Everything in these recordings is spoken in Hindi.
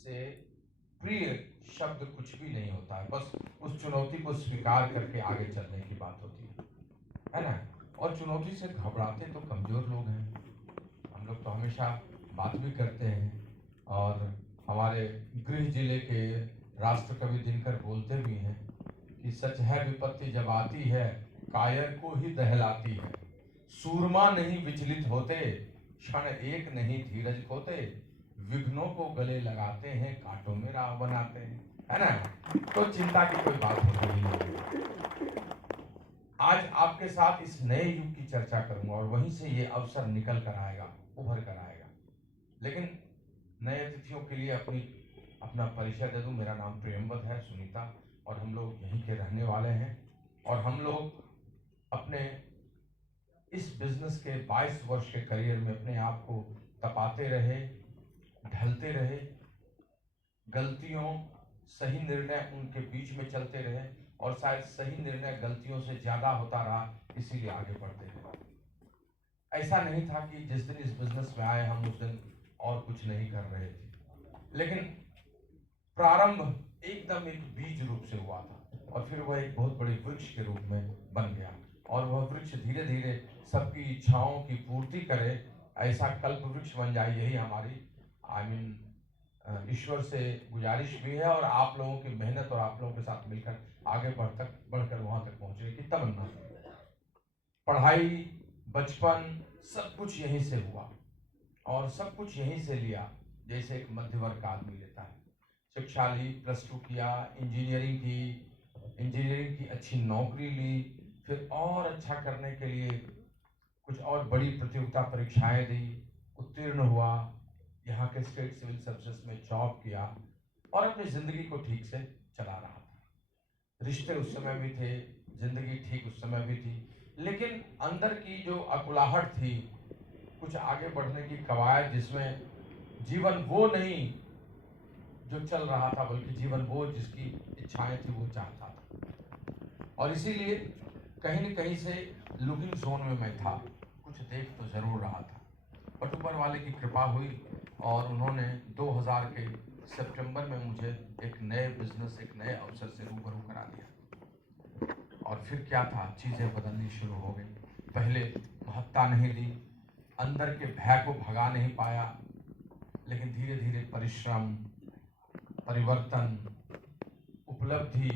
से प्रिय शब्द कुछ भी नहीं होता है, बस उस चुनौती को स्वीकार करके आगे चलने की बात होती है ना। और चुनौती से घबराते तो कमजोर लोग हैं। हम लोग तो हमेशा बात भी करते हैं, और हमारे गृह जिले के राष्ट्र कवि दिनकर बोलते भी हैं कि सच है विपत्ति जब आती है, कायर को ही दहलाती है। सूरमा नहीं विचलित होते, क्षण एक नहीं धीरज खोते, विघ्नों को गले लगाते हैं, कांटों में राह बनाते हैं, है ना। तो चिंता की कोई बात होती ही नहीं। आज आपके साथ इस नए युग की चर्चा करूंगा, और वहीं से ये अवसर निकल कर आएगा, उभर कर आएगा। लेकिन नए अतिथियों के लिए अपना परिचय दे दूं। मेरा नाम प्रियंवद है, सुनीता, और हम लोग यहीं के रहने वाले हैं। और हम लोग अपने इस बिजनेस के 22 वर्ष के करियर में अपने आप को तपाते रहे, ढलते रहे, गलतियों सही निर्णय उनके बीच में चलते रहे, और शायद सही निर्णय गलतियों से ज्यादा होता रहा, इसीलिए आगे बढ़ते रहे। ऐसा नहीं था कि जिस दिन इस बिजनेस में आए हम उस दिन और कुछ नहीं कर रहे थे, लेकिन प्रारंभ एकदम एक बीज रूप से हुआ था, और फिर वह एक बहुत बड़े वृक्ष के रूप में बन गया, और वह वृक्ष धीरे धीरे सबकी इच्छाओं की पूर्ति करे, ऐसा कल्प वृक्ष बन जाए। यही हमारी ईश्वर से गुजारिश भी है, और आप लोगों की मेहनत और आप लोगों के साथ मिलकर आगे बढ़कर वहां तक पहुंचने की तमन्ना है। पढ़ाई, बचपन, सब कुछ यहीं से हुआ, और सब कुछ यहीं से लिया, जैसे एक मध्य वर्ग का आदमी लेता है। शिक्षा ली, +2 किया, इंजीनियरिंग की अच्छी नौकरी ली, फिर और अच्छा करने के लिए कुछ और बड़ी प्रतियोगिता परीक्षाएं दी, उत्तीर्ण हुआ, यहाँ के स्टेट सिविल सर्विसेज में जॉब किया, और अपनी जिंदगी को ठीक से चला रहा था। रिश्ते उस समय भी थे, जिंदगी ठीक उस समय भी थी, लेकिन अंदर की जो अकुलाहट थी, कुछ आगे बढ़ने की कवायद, जिसमें जीवन वो नहीं जो चल रहा था, बल्कि जीवन वो जिसकी इच्छाएं थी वो चाहता था। और इसीलिए कहीं न कहीं से लुकिंग जोन में मैं था, कुछ देख तो जरूर रहा था। बट ऊपर वाले की कृपा हुई, और उन्होंने 2000 के सितंबर में मुझे एक नए बिजनेस, एक नए अवसर से रूबरू करा दिया। और फिर क्या था, चीजें बदलनी शुरू हो गई। पहले महत्ता नहीं दी, अंदर के भय को भगा नहीं पाया, लेकिन धीरे धीरे परिश्रम, परिवर्तन, उपलब्धि,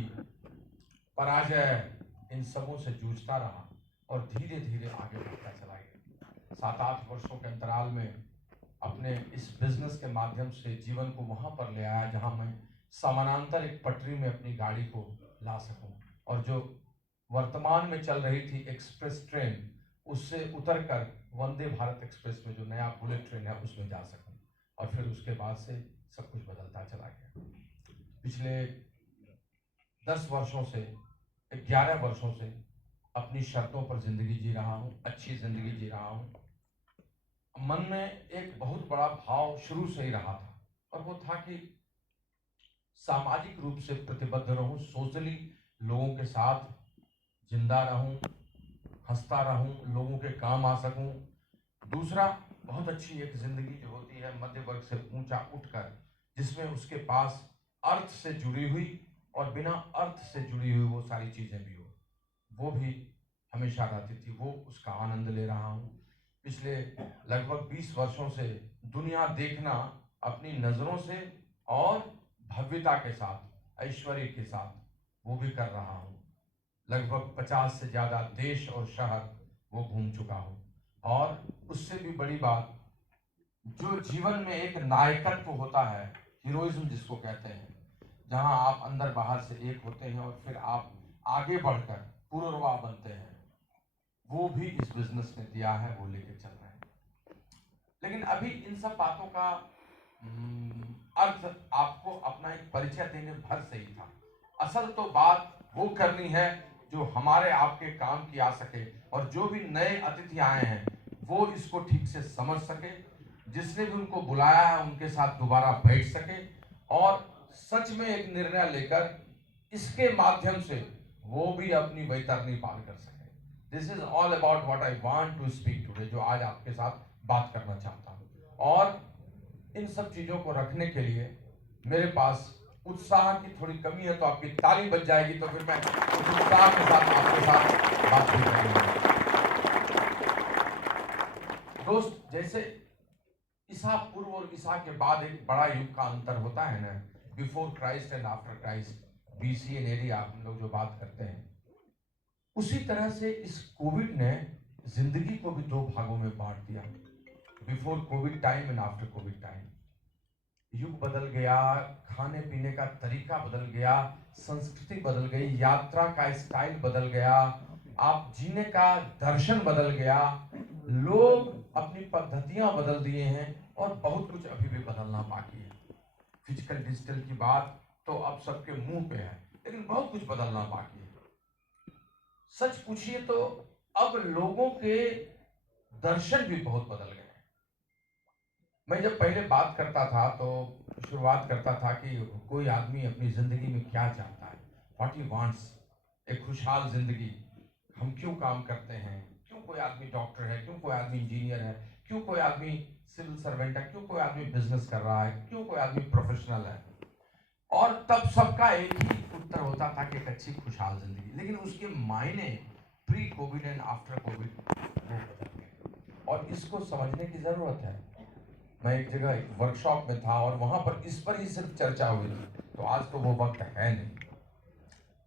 पराजय, इन सबों से जूझता रहा, और धीरे धीरे आगे बढ़ता चला गया। 7-8 वर्षों के अंतराल में अपने इस बिजनेस के माध्यम से जीवन को वहां पर ले आया जहां मैं समानांतर एक पटरी में अपनी गाड़ी को ला सकूं, और जो वर्तमान में चल रही थी एक्सप्रेस ट्रेन, उससे उतरकर वंदे भारत एक्सप्रेस में जो नया बुलेट ट्रेन है उसमें जा सकूं। और फिर उसके बाद से सब कुछ बदलता चला गया। पिछले 10 वर्षों से, 11 वर्षों से अपनी शर्तों पर जिंदगी जी रहा हूं, अच्छी जिंदगी जी रहा हूं। मन में एक बहुत बड़ा भाव शुरू से ही रहा था, और वो था कि सामाजिक रूप से प्रतिबद्ध रहूं, सोशली लोगों के साथ जिंदा रहूं, हंसता रहूं, लोगों के काम आ सकूं। दूसरा, बहुत अच्छी एक जिंदगी जो होती है मध्य वर्ग से ऊंचा उठकर, जिसमें उसके पास अर्थ से जुड़ी हुई और बिना अर्थ से जुड़ी हुई वो सारी चीजें भी हो, वो भी हमेशा रहती थी। वो उसका आनंद ले रहा हूं। पिछले लगभग 20 वर्षों से दुनिया देखना अपनी नजरों से, और भव्यता के साथ, ऐश्वर्य के साथ, वो भी कर रहा हूं। लगभग 50 से ज्यादा देश और शहर वो घूम चुका हूं। और उससे भी बड़ी बात, जो जीवन में एक नायकत्व होता है, हीरोइज्म जिसको कहते हैं, जहां आप अंदर बाहर से एक होते हैं और फिर आप आगे बढ़कर पुनर्वा बनते हैं, वो भी इस बिजनेस ने दिया है, वो लेके चल रहे हैं। लेकिन अभी इन सब बातों का अर्थ आपको अपना एक परिचय देने भर से ही था। असल तो बात वो करनी है जो हमारे आपके काम की आ सके, और जो भी नए अतिथि आए हैं वो इसको ठीक से समझ सके, जिसने भी उनको बुलाया है उनके साथ दोबारा बैठ सके, और सच में एक निर्णय लेकर इसके माध्यम से वो भी अपनी वैतरणी पार कर सके। This is all about what I want to speak today, जो आज आपके साथ बात करना चाहता हूं। और इन सब चीजों को रखने के लिए मेरे पास उत्साह की थोड़ी कमी है, तो आपकी ताली बज जाएगी तो फिर मैं उस उत्साह के साथ आपके साथ बात भी करूंगा। दोस्त, जैसे ईसा पूर्व और ईसा के बाद एक बड़ा युग का अंतर होता है ना, before Christ and after Christ, BC and AD, आप लोग जो बात करते हैं, उसी तरह से इस कोविड ने जिंदगी को भी दो भागों में बांट दिया, before Covid time and after Covid time. युग बदल गया, खाने पीने का तरीका बदल गया, संस्कृति बदल गई, यात्रा का स्टाइल बदल गया, आप जीने का दर्शन बदल गया, लोग अपनी पद्धतियां बदल दिए हैं, और बहुत कुछ अभी भी बदलना बाकी है। फिजिकल डिजिटल की बात तो अब सबके मुंह पे है, लेकिन बहुत कुछ बदलना बाकी है। सच पूछिए तो अब लोगों के दर्शन भी बहुत बदल गए। मैं जब पहले बात करता था तो शुरुआत करता था कि कोई आदमी अपनी जिंदगी में क्या चाहता है, व्हाट ही वांट्स, एक खुशहाल जिंदगी, हम क्यों काम करते हैं, क्यों कोई आदमी डॉक्टर है, क्यों कोई आदमी इंजीनियर है, क्यों कोई आदमी सिविल सर्वेंट है, क्यों कोई आदमी बिजनेस कर रहा है, क्यों कोई आदमी प्रोफेशनल है। और तब सबका एक ही उत्तर होता था कि एक अच्छी खुशहाल जिंदगी, लेकिन उसके मायने pre Covid and after Covid वो बदल गए, और इसको समझने की जरूरत है। मैं एक जगह एक वर्कशॉप में था और वहां पर इस पर ही सिर्फ चर्चा हुई थी, तो आज तो वो वक्त है नहीं,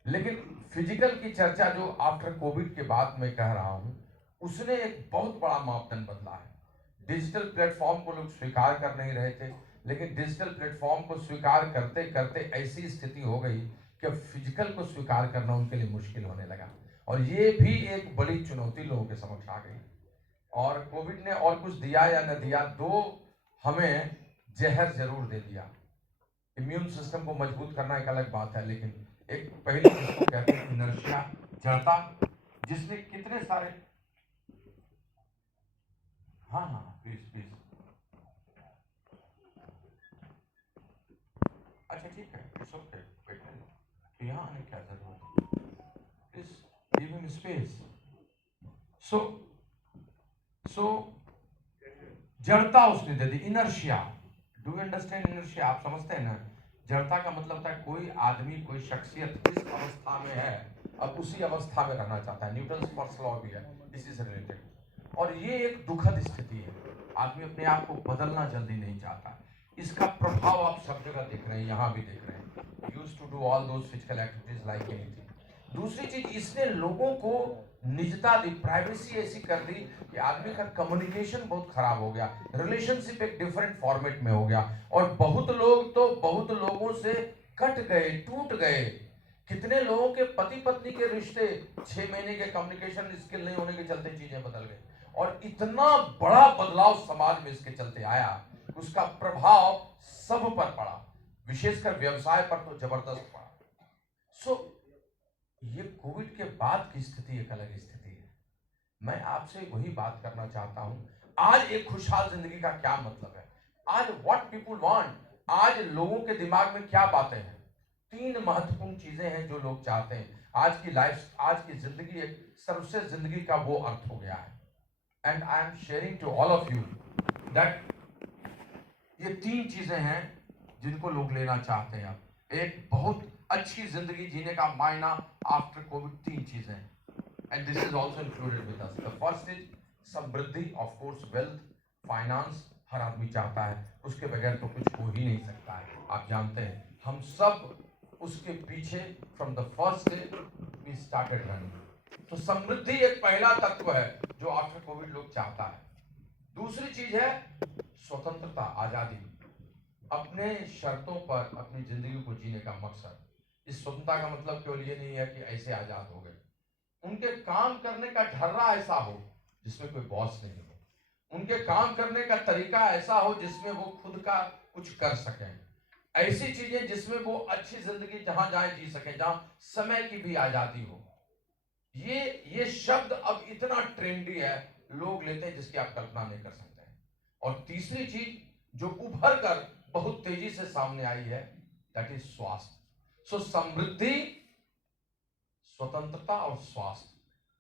लेकिन फिजिकल की चर्चा जो आफ्टर कोविड के बाद मैं कह रहा हूं, उसने एक बहुत बड़ा मापदंड बदला है। डिजिटल प्लेटफॉर्म को लोग स्वीकार कर नहीं रहे थे, लेकिन डिजिटल प्लेटफॉर्म को स्वीकार करते करते ऐसी स्थिति हो गई कि फिजिकल को स्वीकार करना उनके लिए मुश्किल होने लगा, और ये भी एक बड़ी चुनौती लोगों के समक्ष आ गई। और कोविड ने और कुछ दिया या न दिया, दो हमें जहर जरूर दे दिया। इम्यून सिस्टम को मजबूत करना एक अलग बात है, लेकिन एक पहली जिसको कहते हैं इनर्शिया, जड़ता, जिसने कितने सारे, हाँ हाँ प्लीज प्लीज, अच्छा ठीक है, इट्स ओके, बैठने दो, तो यहाँ आने क्या जरूरत है, please give him space. So so जड़ता उसने दे दी, inertia. Do you understand inertia? आप समझते हैं ना? जड़ता का मतलब था कोई आदमी, कोई शख्सियत इस अवस्था में है, अब उसी अवस्था में रहना चाहता है। न्यूटन फर्स्ट लॉ भी है इसी से रिलेटेड, और ये एक दुखद स्थिति है। आदमी अपने आप को बदलना जल्दी नहीं चाहता। इसका प्रभाव आप सब जगह देख रहे हैं, यहाँ भी देख रहे हैं। Used to do all those physical activities like anything. दूसरी चीज, इसने लोगों को निजता दी, प्राइवेसी ऐसी कर दी कि आदमी का कम्युनिकेशन बहुत खराब हो गया, रिलेशनशिप एक डिफरेंट फॉर्मेट में हो गया, और बहुत लोग तो बहुत लोगों से कट गए, टूट गए। कितने लोगों के पति पत्नी के रिश्ते 6 महीने के कम्युनिकेशन स्किल नहीं होने के चलते चीजें बदल गई, और इतना बड़ा बदलाव समाज में इसके चलते आया, उसका प्रभाव सब पर पड़ा, विशेषकर व्यवसाय पर तो जबरदस्त पड़ा। सो ये कोविड के बाद की स्थिति एक अलग स्थिति है। मैं आपसे वही बात करना चाहता हूं, आज एक खुशहाल जिंदगी का क्या मतलब है, आज व्हाट पीपुल वांट, आज लोगों के दिमाग में क्या बातें हैं। 3 महत्वपूर्ण चीजें हैं जो लोग चाहते हैं। आज की लाइफ, आज की जिंदगी एक सर्वश्रेष्ठ जिंदगी का वो अर्थ हो गया है। And I am sharing to all of you that ये 3 चीजें हैं जिनको लोग लेना चाहते हैं। अब एक बहुत अच्छी जिंदगी जीने का मायना आफ्टर कोविड 3 चीजें हैं, and this is also included with us. The first is Samriddhi, of course wealth, finance हर आदमी चाहता है, उसके बगैर तो कुछ हो ही नहीं सकता है। आप जानते हैं हम सब उसके पीछे from the first day we started running। तो समृद्धि एक पहला तत्व है जो आफ्टर कोविड लोग चाहता है। दूसरी चीज है स्वतंत्रता, आजादी, अपने शर्तों पर अपनी जिंदगी को जीने का मकसद। इस स्वतंत्रता का मतलब केवल ये नहीं है कि ऐसे आजाद हो गए, उनके काम करने का ढर्रा ऐसा हो जिसमें कोई बॉस नहीं हो, उनके काम करने का तरीका ऐसा हो जिसमें वो खुद का कुछ कर सकें, ऐसी चीजें जिसमें वो अच्छी जिंदगी जहां जाए जी सके, जहां समय की भी आजादी हो। ये शब्द अब इतना ट्रेंडी है, लोग लेते हैं जिसकी आप कल्पना नहीं कर सकते हैं। और तीसरी चीज जो उभर कर बहुत तेजी से सामने आई है, दैट इज स्वास्थ्य। सो समृद्धि, स्वतंत्रता और स्वास्थ्य,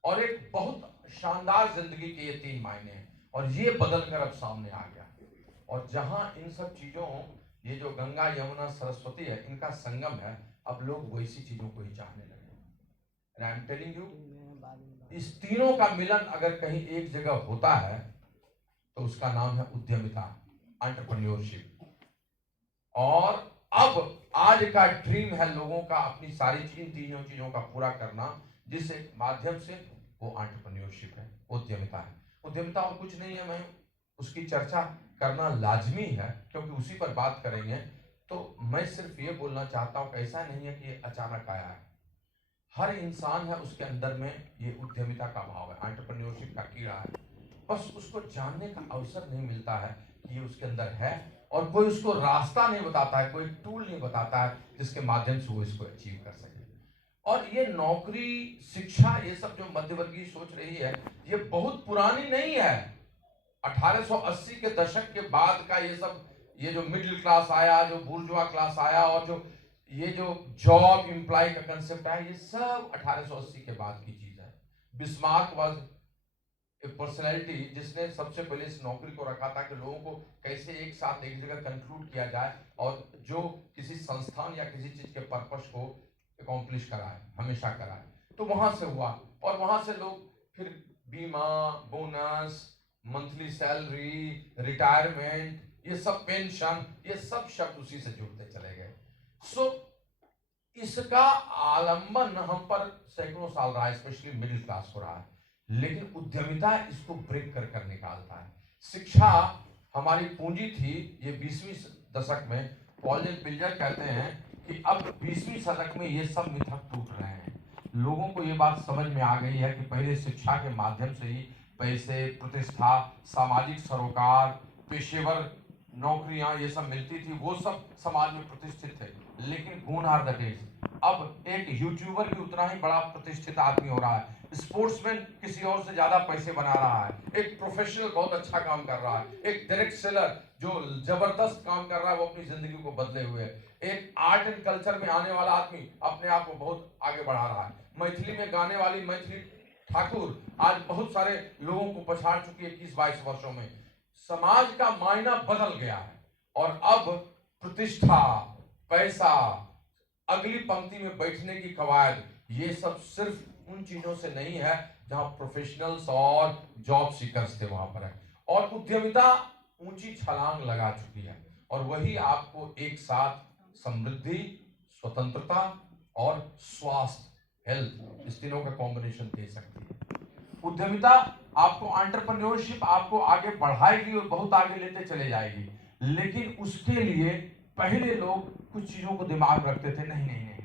और एक बहुत शानदार जिंदगी के ये 3 मायने हैं, और ये बदल कर अब सामने आ गया। और जहां इन सब चीजों, ये जो गंगा यमुना सरस्वती है, इनका संगम है। अब लोग वैसी चीजों को ही चाहने लगे। आई एम टेलिंग यू, इस तीनों का मिलन अगर कहीं एक जगह होता है तो उसका नाम है उद्यमिता, एंटरप्रेन्योरशिप। और अब आज का ड्रीम है लोगों का अपनी सारी तीनों चीजों का पूरा करना, जिससे माध्यम से वो एंटरप्रेन्योरशिप है, उद्यमिता है। उद्यमिता और कुछ नहीं है, मैं उसकी चर्चा करना लाजमी है क्योंकि उसी पर बात करेंगे। तो मैं सिर्फ ये बोलना चाहता हूं कि ऐसा नहीं है कि ये अचानक आया है। हर इंसान है, उसके अंदर में ये उद्यमिता का भाव है, एंटरप्रेन्योरशिप का कीड़ा है। बस उसको जानने का अवसर नहीं मिलता है कि ये उसके अंदर है, और कोई उसको रास्ता नहीं बताता है, कोई टूल नहीं बताता है जिसके माध्यम से वो इसको अचीव कर सके। और ये नौकरी, शिक्षा, ये सब जो मध्यवर्गीय सोच रही है, ये बहुत पुरानी नहीं है। 1880 के दशक के बाद का ये सब, ये जो मिडिल क्लास आया, जो बुर्जुआ क्लास आया, और जो ये जो जॉब एम्प्लॉय का कंसेप्ट आया, ये सब 1880 के बाद की चीज है। बिस्मार्क वाज एक पर्सनैलिटी जिसने सबसे पहले इस नौकरी को रखा था कि लोगों को कैसे एक साथ एक जगह कंक्लूड किया जाए और जो किसी संस्थान या किसी चीज के पर्पस को अकॉम्प्लिश कराए, हमेशा कराए। तो वहां से हुआ, और वहां से लोग फिर बीमा, बोनस, मंथली सैलरी, रिटायरमेंट, ये सब, पेंशन, ये सब शब्द उसी से जुड़ते चले गए। सो इसका आलंबन हम पर सैकड़ों साल रहा है, स्पेशली मिडिल क्लास को रहा है, लेकिन उद्यमिता इसको ब्रेक कर निकालता है। शिक्षा हमारी पूंजी थी। ये 20वीं दशक में पॉल एल पिल्जर कहते हैं कि अब 20वीं सदक में ये सब मिथक टूट रहे हैं। लोगों को ये बात समझ में आ गई है कि पहले शिक्षा के माध्यम से ही पैसे, प्रतिष्ठा, सामाजिक सरोकार, पेशेवर नौकरियां, ये सब मिलती थी, वो सब समाज में प्रतिष्ठित थे। लेकिन गुण आर द डेज, अब एक यूट्यूबर भी उतना ही बड़ा प्रतिष्ठित आदमी हो रहा है, स्पोर्ट्समैन किसी और से ज्यादा पैसे बना रहा है, एक प्रोफेशनल बहुत अच्छा काम कर रहा है, एक डायरेक्ट सेलर जो जबरदस्त काम कर रहा है, वो अपनी जिंदगी को बदले हुए है, एक आर्ट एंड कल्चर में आने वाला आदमी अपने आप को बहुत आगे बढ़ा रहा है, मैथिली में गाने वाली मैथिली ठाकुर आज बहुत सारे लोगों को पछाड़ चुकी है 21-22 वर्षों में। समाज का मायना बदल गया है, और अब प्रतिष्ठा, पैसा, अगली पंक्ति में बैठने की कवायद, ये सब सिर्फ उन चीजों से नहीं है जहां प्रोफेशनल्स और जॉब सीकर्स थे, वहां पर है। और उद्यमिता ऊंची छलांग लगा चुकी है, और वही आपको एक साथ समृद्धि, स्वतंत्रता और स्वास्थ्य, हेल्थ, इस तीनों का कॉम्बिनेशन दे सकती है। उद्यमिता आपको, एंटरप्रेन्योरशिप आपको आगे बढ़ाएगी और बहुत आगे लेते चले जाएगी, लेकिन उसके लिए पहले लोग कुछ चीजों को दिमाग में रखते थे, नहीं नहीं नहीं,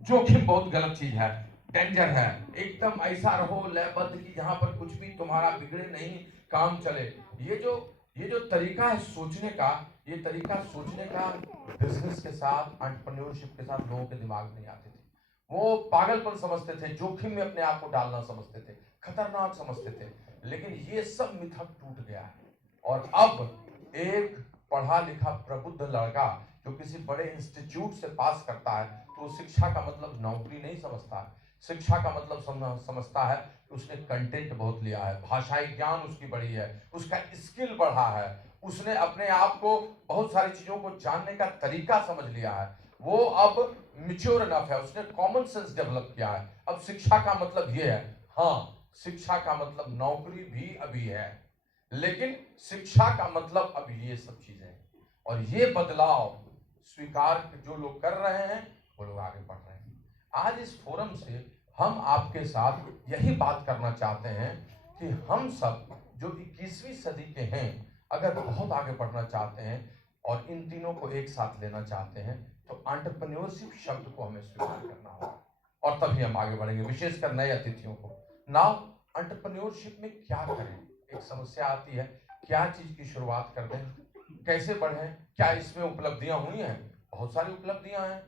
जोखिम बहुत गलत चीज है, डेंजर है, एकदम ऐसा रहो लयबद्ध कि जहां पर कुछ भी तुम्हारा बिगड़े नहीं, काम चले। ये जो तरीका है सोचने का, ये तरीका सोचने का बिजनेस के साथ, एंटरप्रेन्योरशिप के साथ लोगों के दिमाग में नहीं आते थे। वो पागलपन समझते थे, जोखिम में अपने आप को डालना समझते थे, खतरनाक समझते थे। लेकिन ये सब मिथक टूट गया है, और अब एक पढ़ा लिखा प्रबुद्ध लड़का जो किसी बड़े इंस्टीट्यूट से पास करता है, तो शिक्षा का मतलब नौकरी नहीं समझता है। शिक्षा का मतलब समझता है कि उसने कंटेंट बहुत लिया है, भाषाई ज्ञान उसकी बढ़ी है, उसका स्किल बढ़ा है, उसने अपने आप को बहुत सारी चीजों को जानने का तरीका समझ लिया है, वो अब मिच्योर इनफ है, उसने कॉमन सेंस डेवलप किया है। अब शिक्षा का मतलब ये है, हाँ शिक्षा का मतलब नौकरी भी अभी है, लेकिन शिक्षा का मतलब अब ये सब चीजें हैं। और ये बदलाव स्वीकार जो लोग कर रहे हैं, वो लोग आगे बढ़ रहे हैं। आज इस फोरम से हम आपके साथ यही बात करना चाहते हैं कि हम सब जो 21वीं सदी के हैं, अगर बहुत आगे बढ़ना चाहते हैं और इन तीनों को एक साथ लेना चाहते हैं, तो एंटरप्रेन्योरशिप शब्द को हमें स्वीकार करना होगा, और तभी हम आगे बढ़ेंगे, विशेषकर नए अतिथियों को। नाउ एंटरप्रेन्योरशिप में क्या करें, एक समस्या आती है, क्या चीज की शुरुआत कर दें, कैसे बढ़ें, क्या इसमें उपलब्धियां हुई हैं? बहुत सारी उपलब्धियां हैं,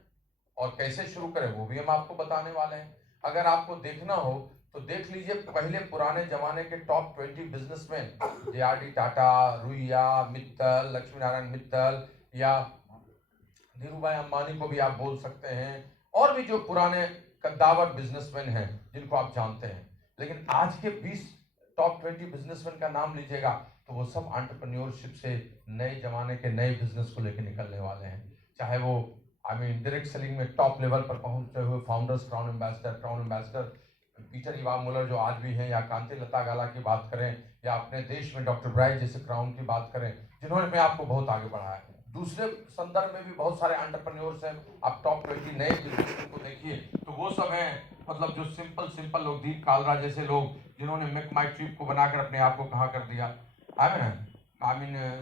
और कैसे शुरू करें वो भी हम आपको बताने वाले हैं। अगर आपको देखना हो तो देख लीजिए, पहले पुराने जमाने के top 20 businessman, JRD. Tata, Ruia, Mittal, Lakshmi Narayan Mittal, या धीरूभाई अंबानी को भी आप बोल सकते हैं, और भी जो पुराने कद्दावर बिजनेसमैन हैं जिनको आप जानते हैं। लेकिन आज के 20 टॉप 20 बिजनेसमैन का नाम लीजिएगा, तो वो सब एंटरप्रेन्योरशिप से नए जमाने के नए बिजनेस को लेकर निकलने वाले हैं। चाहे वो डायरेक्ट सेलिंग में टॉप लेवल पर पहुंचते हुए फाउंडर्स, क्राउन एम्बेसडर पीटर इवामुलर जो आज भी हैं, या कांति लता गाला की बात करें, या अपने देश में डॉक्टर ब्राइट जैसे क्राउन की बात करें, जिन्होंने मैं आपको बहुत आगे बढ़ाया है। दूसरे संदर्भ में भी बहुत सारे एंटरप्रेन्योर्स हैं। आप टॉप 20 नए बिजनेस को देखिए तो वो सब हैं, मतलब जो सिंपल लोग, दीप कालरा जैसे लोग, जिन्होंने मेक माई ट्रिप को बनाकर अपने आप को कहाँ कर दिया।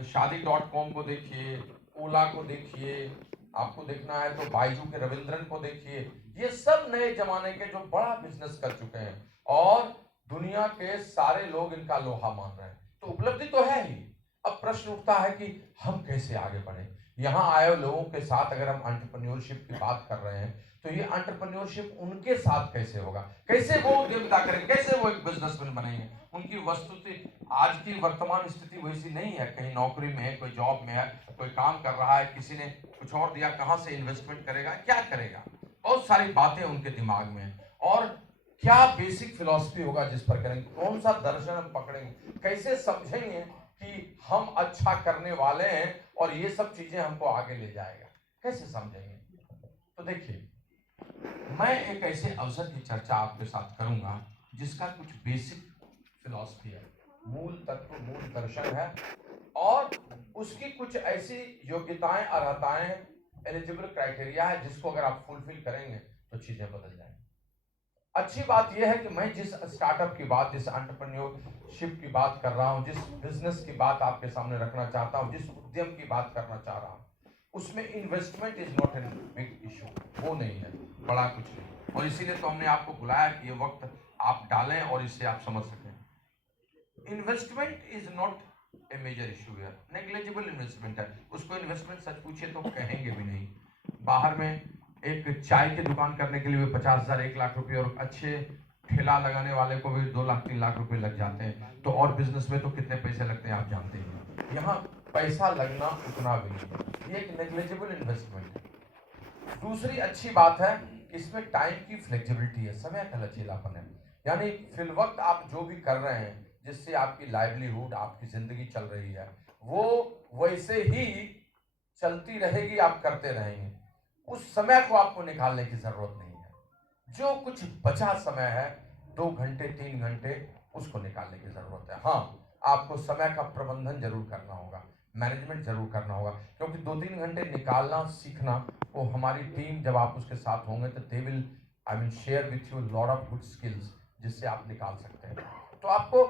शादी.com को देखिए, ओला को देखिए, आपको देखना है तो बाइजू के रविंद्रन को देखिए। ये सब नए जमाने के जो बड़ा बिजनेस कर चुके हैं और दुनिया के सारे लोग इनका लोहा मान रहे हैं, तो उपलब्धि तो है ही। अब प्रश्न उठता है कि हम कैसे आगे बढ़े। यहाँ आए लोगों के साथ अगर हम एंटरप्रेन्योरशिप की बात कर रहे हैं तो ये एंटरप्रेन्योरशिप उनके साथ कैसे होगा, कैसे वो उद्यमिता करें, कैसे वो एक बिजनेसमैन बनेंगे। उनकी वस्तुतः आज की वर्तमान स्थिति वैसी नहीं है। कहीं नौकरी में है, कोई जॉब में है, कोई काम कर रहा है, किसी ने कुछ और दिया, कहां से इन्वेस्टमेंट करेगा, क्या करेगा, बहुत सारी बातें उनके दिमाग में है। और क्या बेसिक फिलॉसफी होगा जिस पर करेंगे, कौन सा दर्शन हम पकड़ेंगे, कैसे समझेंगे कि हम अच्छा करने वाले हैं और ये सब चीजें हमको आगे ले जाएगा, कैसे समझेंगे। तो देखिए, मैं एक ऐसे अवसर की चर्चा आपके साथ करूंगा जिसका कुछ बेसिक फिलॉसफी है, मूल तत्व, मूल दर्शन है, और उसकी कुछ ऐसी योग्यताएं, अर्हताएं, एलिजिबल क्राइटेरिया है जिसको अगर आप फुलफिल करेंगे तो चीजें बदल जाएंगी। अच्छी बात यह है कि मैं जिस स्टार्टअप की बात, जिस एंटरप्रेन्योरशिप की बात कर रहा हूं, जिस बिजनेस की बात आपके सामने रखना चाहता हूं, जिस उद्यम की बात करना चाह रहा हूं, उसमें investment is not an big issue, वो नहीं है, बड़ा कुछ नहीं। और इसीलिए तो हमने आपको बुलाया कि ये वक्त आप डालें और इससे आप समझ सकें। Investment is not a major issue है, नेग्लिजिबल इन्वेस्टमेंट है। उसको इन्वेस्टमेंट सच पूछे तो कहेंगे भी नहीं। बाहर में एक चाय की दुकान करने के लिए 50,000, 1 लाख रुपए, और अच्छे ठेला लगाने वाले को भी 2 लाख 3 लाख रुपए लग जाते हैं। तो और बिजनेस में तो कितने पैसे लगते हैं आप जानते हैं। यहाँ पैसा लगना उतना भी नहीं है, ये एक नेग्लिजिबल इन्वेस्टमेंट है। दूसरी अच्छी बात है, इसमें टाइम की फ्लेक्सिबिलिटी है, समय का लचीलापन है। यानी फिल वक्त आप जो भी कर रहे हैं, जिससे आपकी लाइवलीहुड, आपकी जिंदगी चल रही है, वो वैसे ही चलती रहेगी, आप करते रहेंगे। उस समय को आपको निकालने की जरूरत नहीं है। जो कुछ बचा समय है, 2 घंटे 3 घंटे, उसको निकालने की जरूरत है। हाँ, आपको समय का प्रबंधन जरूर करना होगा, मैनेजमेंट जरूर करना होगा, क्योंकि 2-3 घंटे निकालना सीखना, वो हमारी टीम जब आप उसके साथ होंगे तो they will share with you lot of good skills जिससे आप निकाल सकते हैं। तो आपको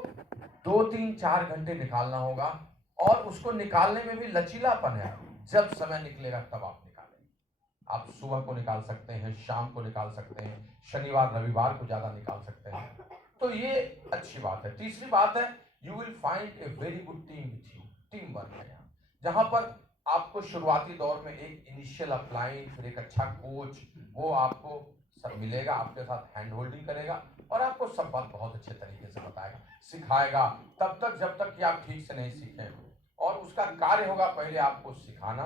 2-3-4 घंटे निकालना होगा, और उसको निकालने में भी लचीलापन है। जब समय निकलेगा तब आप निकालेंगे। आप सुबह को निकाल सकते हैं, शाम को निकाल सकते हैं, शनिवार रविवार को ज्यादा निकाल सकते हैं। तो ये अच्छी बात है। तीसरी बात है, you will find a very good team with you, team work है यहाँ, जहां पर आपको शुरुआती दौर में एक इनिशियल अपलाइन, फिर एक अच्छा कोच, वो आपको सब मिलेगा, आपके साथ हैंड होल्डिंग करेगा और आपको सब बात बहुत अच्छे तरीके से बताएगा, सिखाएगा, तब तक जब तक कि आप ठीक से नहीं सीखें। और उसका कार्य होगा पहले आपको सिखाना,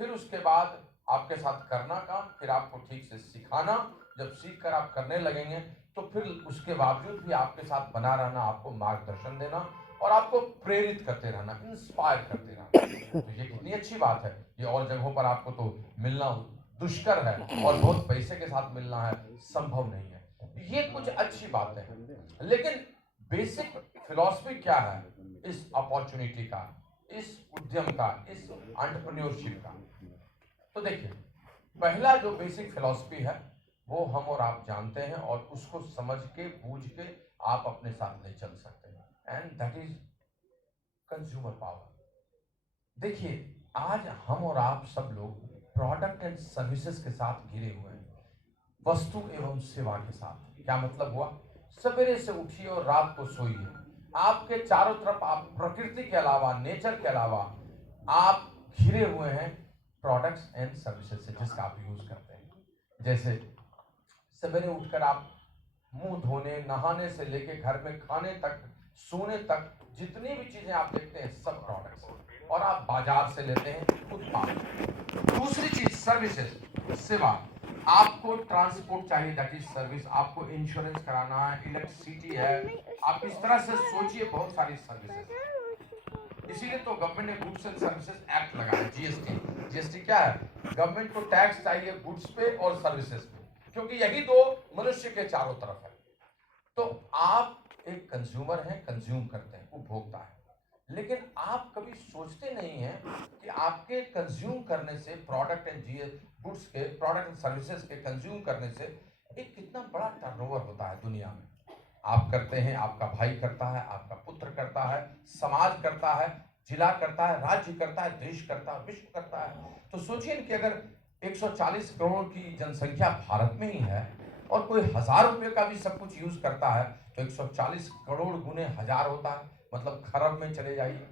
फिर उसके बाद आपके साथ करना काम, फिर आपको ठीक से सिखाना। जब सीख कर आप करने लगेंगे तो फिर उसके बावजूद भी आपके साथ बना रहना, आपको मार्गदर्शन देना और आपको प्रेरित करते रहना, इंस्पायर करते रहना। तो ये कितनी अच्छी बात है। ये और जगहों पर आपको तो मिलना दुष्कर है, और बहुत पैसे के साथ मिलना है, संभव नहीं है। ये कुछ अच्छी बातें हैं, लेकिन बेसिक फिलॉसफी क्या है इस अपॉर्चुनिटी का, इस उद्यम का, इस एंटरप्रेन्योरशिप का। तो देखिए, पहला जो बेसिक फिलॉसफी है वो हम और आप जानते हैं, और उसको समझ के बूझ के आप अपने साथ ले चल सकते हैं, and that is consumer power. देखिए, आज हम और आप सब लोग प्रोडक्ट एंड सर्विसेज के साथ घिरे हुए हैं, वस्तु एवं सेवा के साथ। क्या मतलब हुआ? सवेरे से उठिए और रात को सोइए, आपके चारों तरफ आप प्रकृति के अलावा, नेचर के अलावा आप घिरे हुए हैं प्रोडक्ट्स एंड सर्विसेज से, जिसका आप यूज करते हैं। जैसे सवेरे उठकर आप मुंह धोने, नहाने से लेके घर में खाने तक, सोने तक, जितनी भी चीजें आप देखते हैं सब प्रोडक्ट्स, और आप बाजार से लेते हैं उत्पाद। दूसरी चीज सर्विसेज, सेवा। आपको ट्रांसपोर्ट चाहिए, दैट इज सर्विस। आपको इंश्योरेंस कराना है, इलेक्ट्रिसिटी है, आप इस तरह से सोचिए, बहुत सारी सर्विसेज। इसीलिए तो गवर्नमेंट ने गुड्स एंड सर्विसेज एक्ट लगाया, जीएसटी। जीएसटी क्या है? गवर्नमेंट को टैक्स चाहिए गुड्स पे और सर्विसेज पे, क्योंकि यही दो मनुष्य के चारों तरफ है। तो आप एक कंज्यूमर हैं, कंज्यूम करते हैं, उपभोक्ता है, लेकिन आप कभी सोचते नहीं हैं कि आपके कंज्यूम करने से, प्रोडक्ट एंड गुड्स के, प्रोडक्ट एंड सर्विसेज के कंज्यूम करने से एक कितना बड़ा टर्नओवर होता है दुनिया में। आप करते हैं, आपका भाई करता है, आपका पुत्र करता है, समाज करता है, जिला करता है, राज्य करता है, देश करता है, विश्व करता है। तो सोचिए कि अगर 140 करोड़ की जनसंख्या भारत में ही है और कोई 1000 रुपये का भी सब कुछ यूज करता है, तो 140 करोड़ गुने 1000 होता है, मतलब खरब में चले जाइए।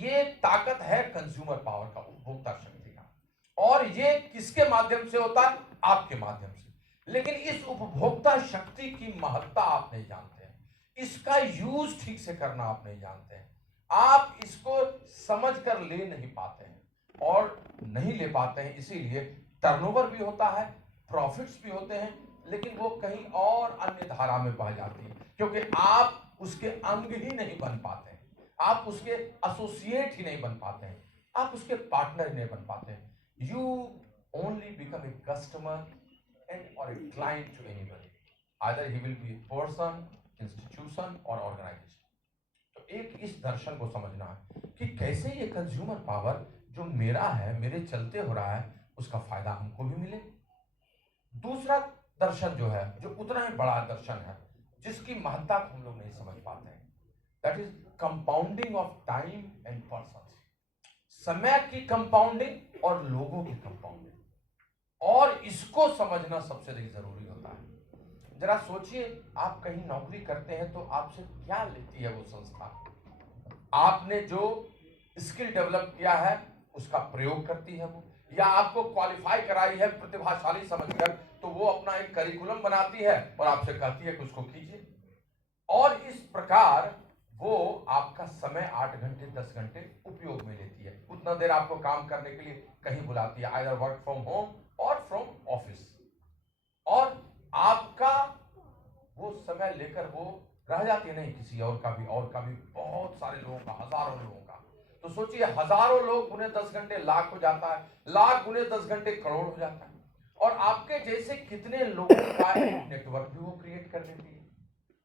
ये ताकत है कंज्यूमर पावर का, उपभोक्ता शक्ति का। और ये किसके माध्यम से होता है? आपके माध्यम से। लेकिन इस उपभोक्ता शक्ति की महत्ता आप नहीं जानते हैं, इसका यूज ठीक से करना आप नहीं जानते हैं, आप इसको समझ कर ले नहीं पाते हैं, और नहीं ले पाते हैं इसीलिए टर्नओवर भी होता है, प्रॉफिट्स भी होते हैं, लेकिन वो कहीं और अन्य धारा में बह जाती है, क्योंकि आप उसके अंग ही नहीं बन पाते हैं, आप उसके एसोसिएट ही नहीं बन पाते हैं, आप उसके पार्टनर ही नहीं बन पाते हैं। You only become a customer and or a client to anybody. Either he will be a person, institution or organization. तो एक इस दर्शन को समझना है कि कैसे ये कंज्यूमर पावर जो मेरा है, मेरे चलते हो रहा है, उसका फायदा हमको भी मिले। दूसरा दर्शन जो है, जो उतना ही बड़ा दर्शन है, जिसकी महत्ता को हम लोग नहीं समझ पाते हैं, that is compounding of time and person. समय की कंपाउंडिंग और लोगों की कंपाउंडिंग, और इसको समझना सबसे अधिक जरूरी होता है। जरा सोचिए, आप कहीं नौकरी करते हैं तो आपसे क्या लेती है वो संस्था? आपने जो स्किल डेवलप किया है उसका प्रयोग करती है वो, या आपको क्वालिफाई कराई है प्रतिभाशाली समझकर, तो वो अपना एक करिकुलम बनाती है और आपसे कहती है कि उसको कीजिए। और इस प्रकार वो आपका समय 8 घंटे 10 घंटे उपयोग में लेती है, उतना देर आपको काम करने के लिए कहीं बुलाती है, आइदर वर्क फ्रॉम होम और फ्रॉम ऑफिस, और आपका वो समय लेकर वो रह जाती है, नहीं किसी और का भी, बहुत सारे लोगों का, हजारों लोगों का। तो सोचिए, हजारों लोग गुने 10 घंटे लाख हो जाता है, लाख गुने 10 घंटे करोड़ हो जाता है, और आपके जैसे कितने लोगों का एक नेटवर्क भी वो क्रिएट कर लेती है।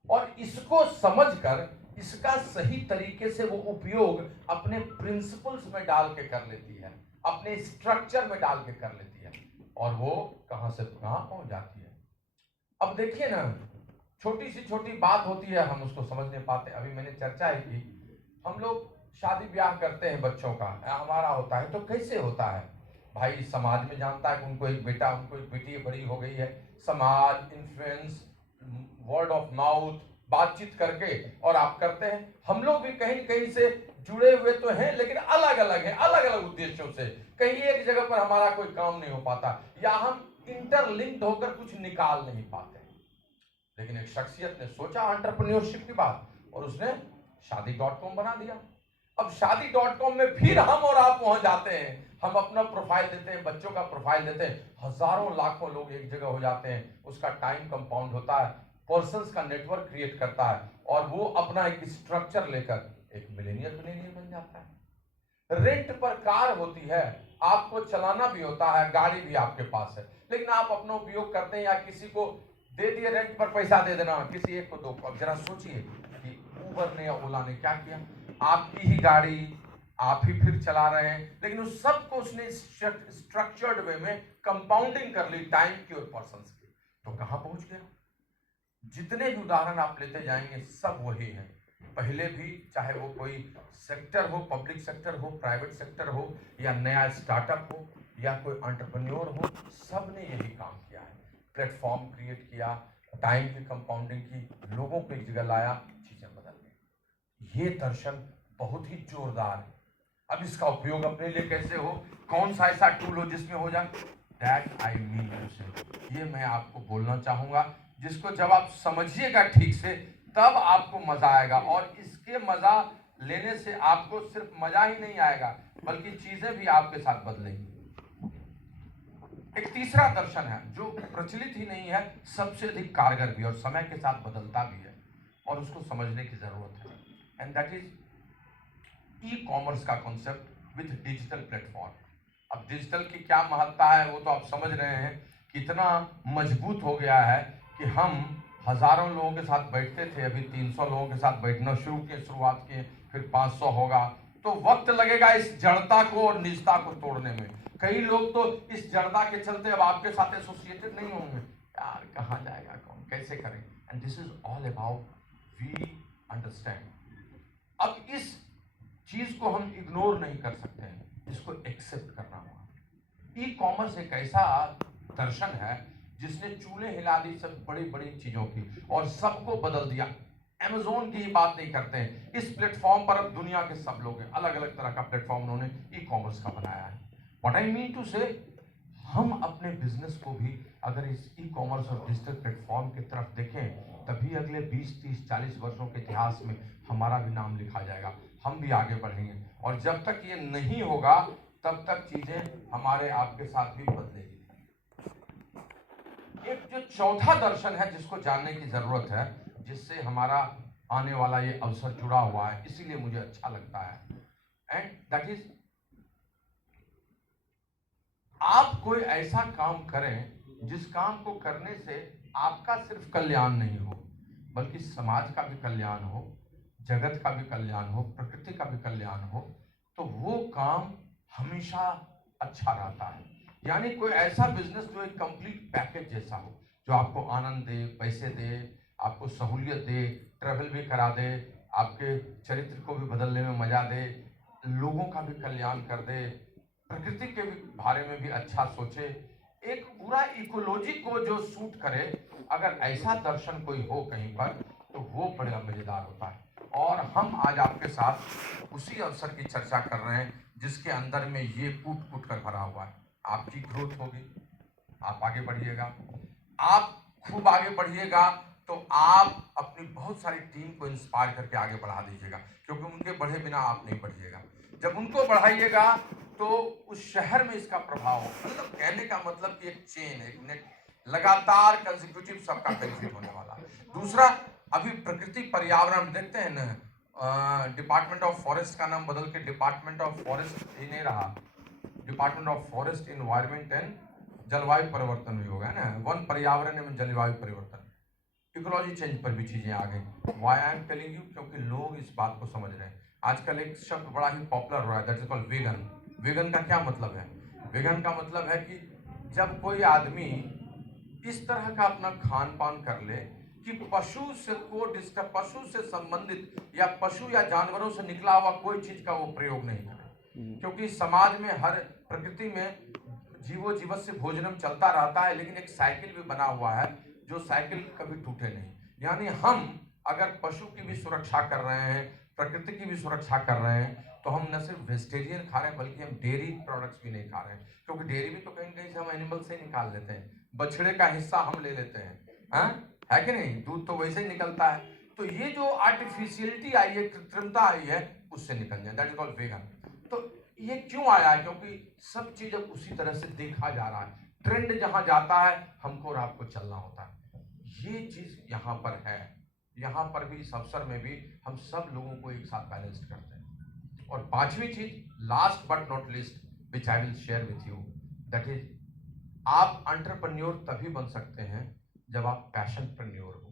और इसको समझकर इसका सही तरीके से वो उपयोग अपने प्रिंसिपल्स में डाल के कर लेती है, अपने स्ट्रक्चर में डाल के कर लेती है, और वो कहां से कहां पहुंच जाती है। अब देखिए ना, छोटी सी छोटी बात होती है, हम उसको समझ नहीं पाते। अभी मैंने चर्चा ही की, हम लोग शादी ब्याह करते हैं बच्चों का, हमारा होता है, तो कैसे होता है भाई? समाज में जानता है कि उनको एक बेटा, उनको एक बेटी बड़ी हो गई है, समाज, इन्फ्लुएंस, वर्ड ऑफ माउथ, बातचीत करके, और आप करते हैं। हम लोग भी कहीं कहीं से जुड़े हुए तो हैं, लेकिन अलग अलग हैं, अलग अलग उद्देश्यों से। कहीं एक जगह पर हमारा कोई काम नहीं हो पाता, या हम इंटरलिंक्ड होकर कुछ निकाल नहीं पाते। लेकिन एक शख्सियत ने सोचा एंटरप्रेन्योरशिप की बात, और उसने शादी.com बना दिया। अब शादी.com में फिर हम और आप पहुंच जाते हैं, हम अपना प्रोफाइल देते हैं, बच्चों का प्रोफाइल देते हैं, हजारों लाखों लोग एक जगह हो जाते हैं, उसका टाइम कंपाउंड होता है, पर्संस का नेटवर्क क्रिएट करता है, और वो अपना एक स्ट्रक्चर लेकर एक मिलेनियर बन जाता है। रेंट पर कार होती है, आपको चलाना भी होता है, गाड़ी भी आपके पास है, लेकिन आप अपना उपयोग करते हैं, या किसी को दे दिए रेंट पर, पैसा दे देना किसी एक को दो। अब जरा सोचिए कि उबर ने या ओला ने क्या किया, आपकी ही गाड़ी आप ही फिर चला रहे हैं, लेकिन उस सब को उसने स्ट्रक्चर्ड वे में कंपाउंडिंग कर ली, टाइम की और पर्संस की, तो कहां पहुंच गया? जितने भी उदाहरण आप लेते जाएंगे सब वही है। पहले भी, चाहे वो कोई सेक्टर हो, पब्लिक सेक्टर हो, प्राइवेट सेक्टर हो, या नया स्टार्टअप हो, या कोई एंटरप्रेन्योर हो, सब ने यही काम किया है। प्लेटफॉर्म क्रिएट किया, टाइम की कंपाउंडिंग की, लोगों को एक जगह लाया, चीजें बदल गई। ये दर्शन बहुत ही जोरदार है। अब इसका उपयोग अपने लिए कैसे हो, कौन सा ऐसा टूल हो जिसमें हो जाए, दैट आई मीन टू से, ये मैं आपको बोलना चाहूंगा, जिसको जब आप समझिएगा ठीक से, तब आपको मजा आएगा। और इसके मजा लेने से आपको सिर्फ मजा ही नहीं आएगा, बल्कि चीजें भी आपके साथ बदलेंगी। एक तीसरा दर्शन है जो प्रचलित ही नहीं है, सबसे अधिक कारगर भी, और समय के साथ बदलता भी है, और उसको समझने की जरूरत है, and that is e commerce का कॉन्सेप्ट विद डिजिटल प्लेटफॉर्म। अब डिजिटल की क्या महत्ता है वो तो आप समझ रहे हैं, कितना मजबूत हो गया है कि हम हजारों लोगों के साथ बैठते थे, अभी 300 लोगों के साथ बैठना शुरुआत किए, फिर 500 होगा, तो वक्त लगेगा इस जड़ता को और निजता को तोड़ने में। कई लोग तो इस जड़ता के चलते अब आपके साथ एसोसिएटेड नहीं होंगे, यार कहाँ जाएगा कौन, कैसे करें। And this is all about we understand. अब इस चीज को हम इग्नोर नहीं कर सकते हैं, इसको एक्सेप्ट करना होगा। ई कॉमर्स एक ऐसा दर्शन है जिसने चूल्हे हिला दी सब बड़ी बड़ी चीजों की और सबको बदल दिया। अमेजोन की ही बात नहीं करते हैं, इस प्लेटफॉर्म पर अब दुनिया के सब लोग हैं, अलग अलग तरह का प्लेटफॉर्म उन्होंने ई कॉमर्स का बनाया है। व्हाट आई मीन टू से, हम अपने बिजनेस को भी अगर इस ई कॉमर्स और डिजिटल प्लेटफॉर्म की तरफ देखें, तभी अगले 20, 30, 40 वर्षों के इतिहास में हमारा भी नाम लिखा जाएगा, हम भी आगे बढ़ेंगे। और जब तक ये नहीं होगा तब तक चीजें हमारे आपके साथ भी बदलेगी। एक जो चौथा दर्शन है जिसको जानने की जरूरत है, जिससे हमारा आने वाला ये अवसर जुड़ा हुआ है, इसीलिए मुझे अच्छा लगता है, एंड दैट इज, आप कोई ऐसा काम करें जिस काम को करने से आपका सिर्फ कल्याण नहीं हो, बल्कि समाज का भी कल्याण हो, जगत का भी कल्याण हो, प्रकृति का भी कल्याण हो, तो वो काम हमेशा अच्छा रहता है। यानी कोई ऐसा बिजनेस जो एक कंप्लीट पैकेज जैसा हो, जो आपको आनंद दे, पैसे दे, आपको सहूलियत दे, ट्रैवल भी करा दे, आपके चरित्र को भी बदलने में मजा दे, लोगों का भी कल्याण कर दे, प्रकृति के भी बारे में भी अच्छा सोचे, एक पूरा इकोलॉजी को जो सूट करे, अगर ऐसा दर्शन कोई हो कहीं पर तो वो बड़ा मजेदार होता है। और हम आज आपके साथ उसी अवसर की चर्चा कर रहे हैं जिसके अंदर में ये कूट कूट कर भरा हुआ है। आपकी ग्रोथ होगी, आप आगे बढ़िएगा, आप खूब आगे बढ़िएगा, तो आप अपनी बहुत सारी टीम को इंस्पायर करके आगे बढ़ा दीजिएगा, क्योंकि उनके बढ़े बिना आप नहीं बढ़िएगा। जब उनको बढ़ाइएगा तो उस शहर में इसका प्रभाव, मतलब कहने का मतलब कि एक चेन, एक नेट, लगातार कंसेक्यूटिव सबका बेनिफिट होने वाला। दूसरा, अभी प्रकृति पर्यावरण देखते हैं ना, डिपार्टमेंट ऑफ फॉरेस्ट का नाम बदल के डिपार्टमेंट ऑफ फॉरेस्ट ही नहीं रहा, department of forest environment and जलवायु परिवर्तन भी होगा ना, वन पर्यावरण एवं जलवायु परिवर्तन, इकोलॉजी चेंज पर भी चीजें आ गई। Why I am telling you, क्योंकि लोग इस बात को समझ रहे हैं। आजकल एक शब्द बड़ा ही पॉपुलर हो रहा है, that is called vegan. Vegan का क्या मतलब है? वेगन का मतलब है कि जब कोई आदमी इस तरह का अपना खान पान कर ले कि पशु से को डिस्टर्ब, पशु से संबंधित या पशु या जानवरों से निकला हुआ कोई चीज का वो प्रयोग नहीं करे, क्योंकि समाज में हर प्रकृति में जीवो जीवत से भोजनम चलता रहता है, लेकिन एक साइकिल भी बना हुआ है जो साइकिल कभी टूटे नहीं। यानी हम अगर पशु की भी सुरक्षा कर रहे हैं, प्रकृति की भी सुरक्षा कर रहे हैं, तो हम न सिर्फ वेजिटेरियन खा रहे हैं बल्कि हम डेयरी प्रोडक्ट्स भी नहीं खा रहे हैं, क्योंकि डेयरी भी तो कहीं कहीं से हम एनिमल से निकाल लेते हैं, बछड़े का हिस्सा हम ले लेते हैं, है कि नहीं, दूध तो वैसे ही निकलता है। तो ये जो आर्टिफिशियलिटी आई है, कृत्रिमता आई है, उससे निकल जाए, दैट इज कॉल्ड वेगन। तो ये क्यों आया है? क्योंकि सब चीज अब उसी तरह से देखा जा रहा है, ट्रेंड जहां जाता है हमको और आपको चलना होता है। ये चीज यहाँ पर है, यहाँ पर भी इस अवसर में भी हम सब लोगों को एक साथ बैलेंस करते हैं। और पांचवी चीज, last but not list, which I will share with you, that is, आप एंटरप्रेन्योर तभी बन सकते हैं जब आप पैशनप्रेन्योर हो।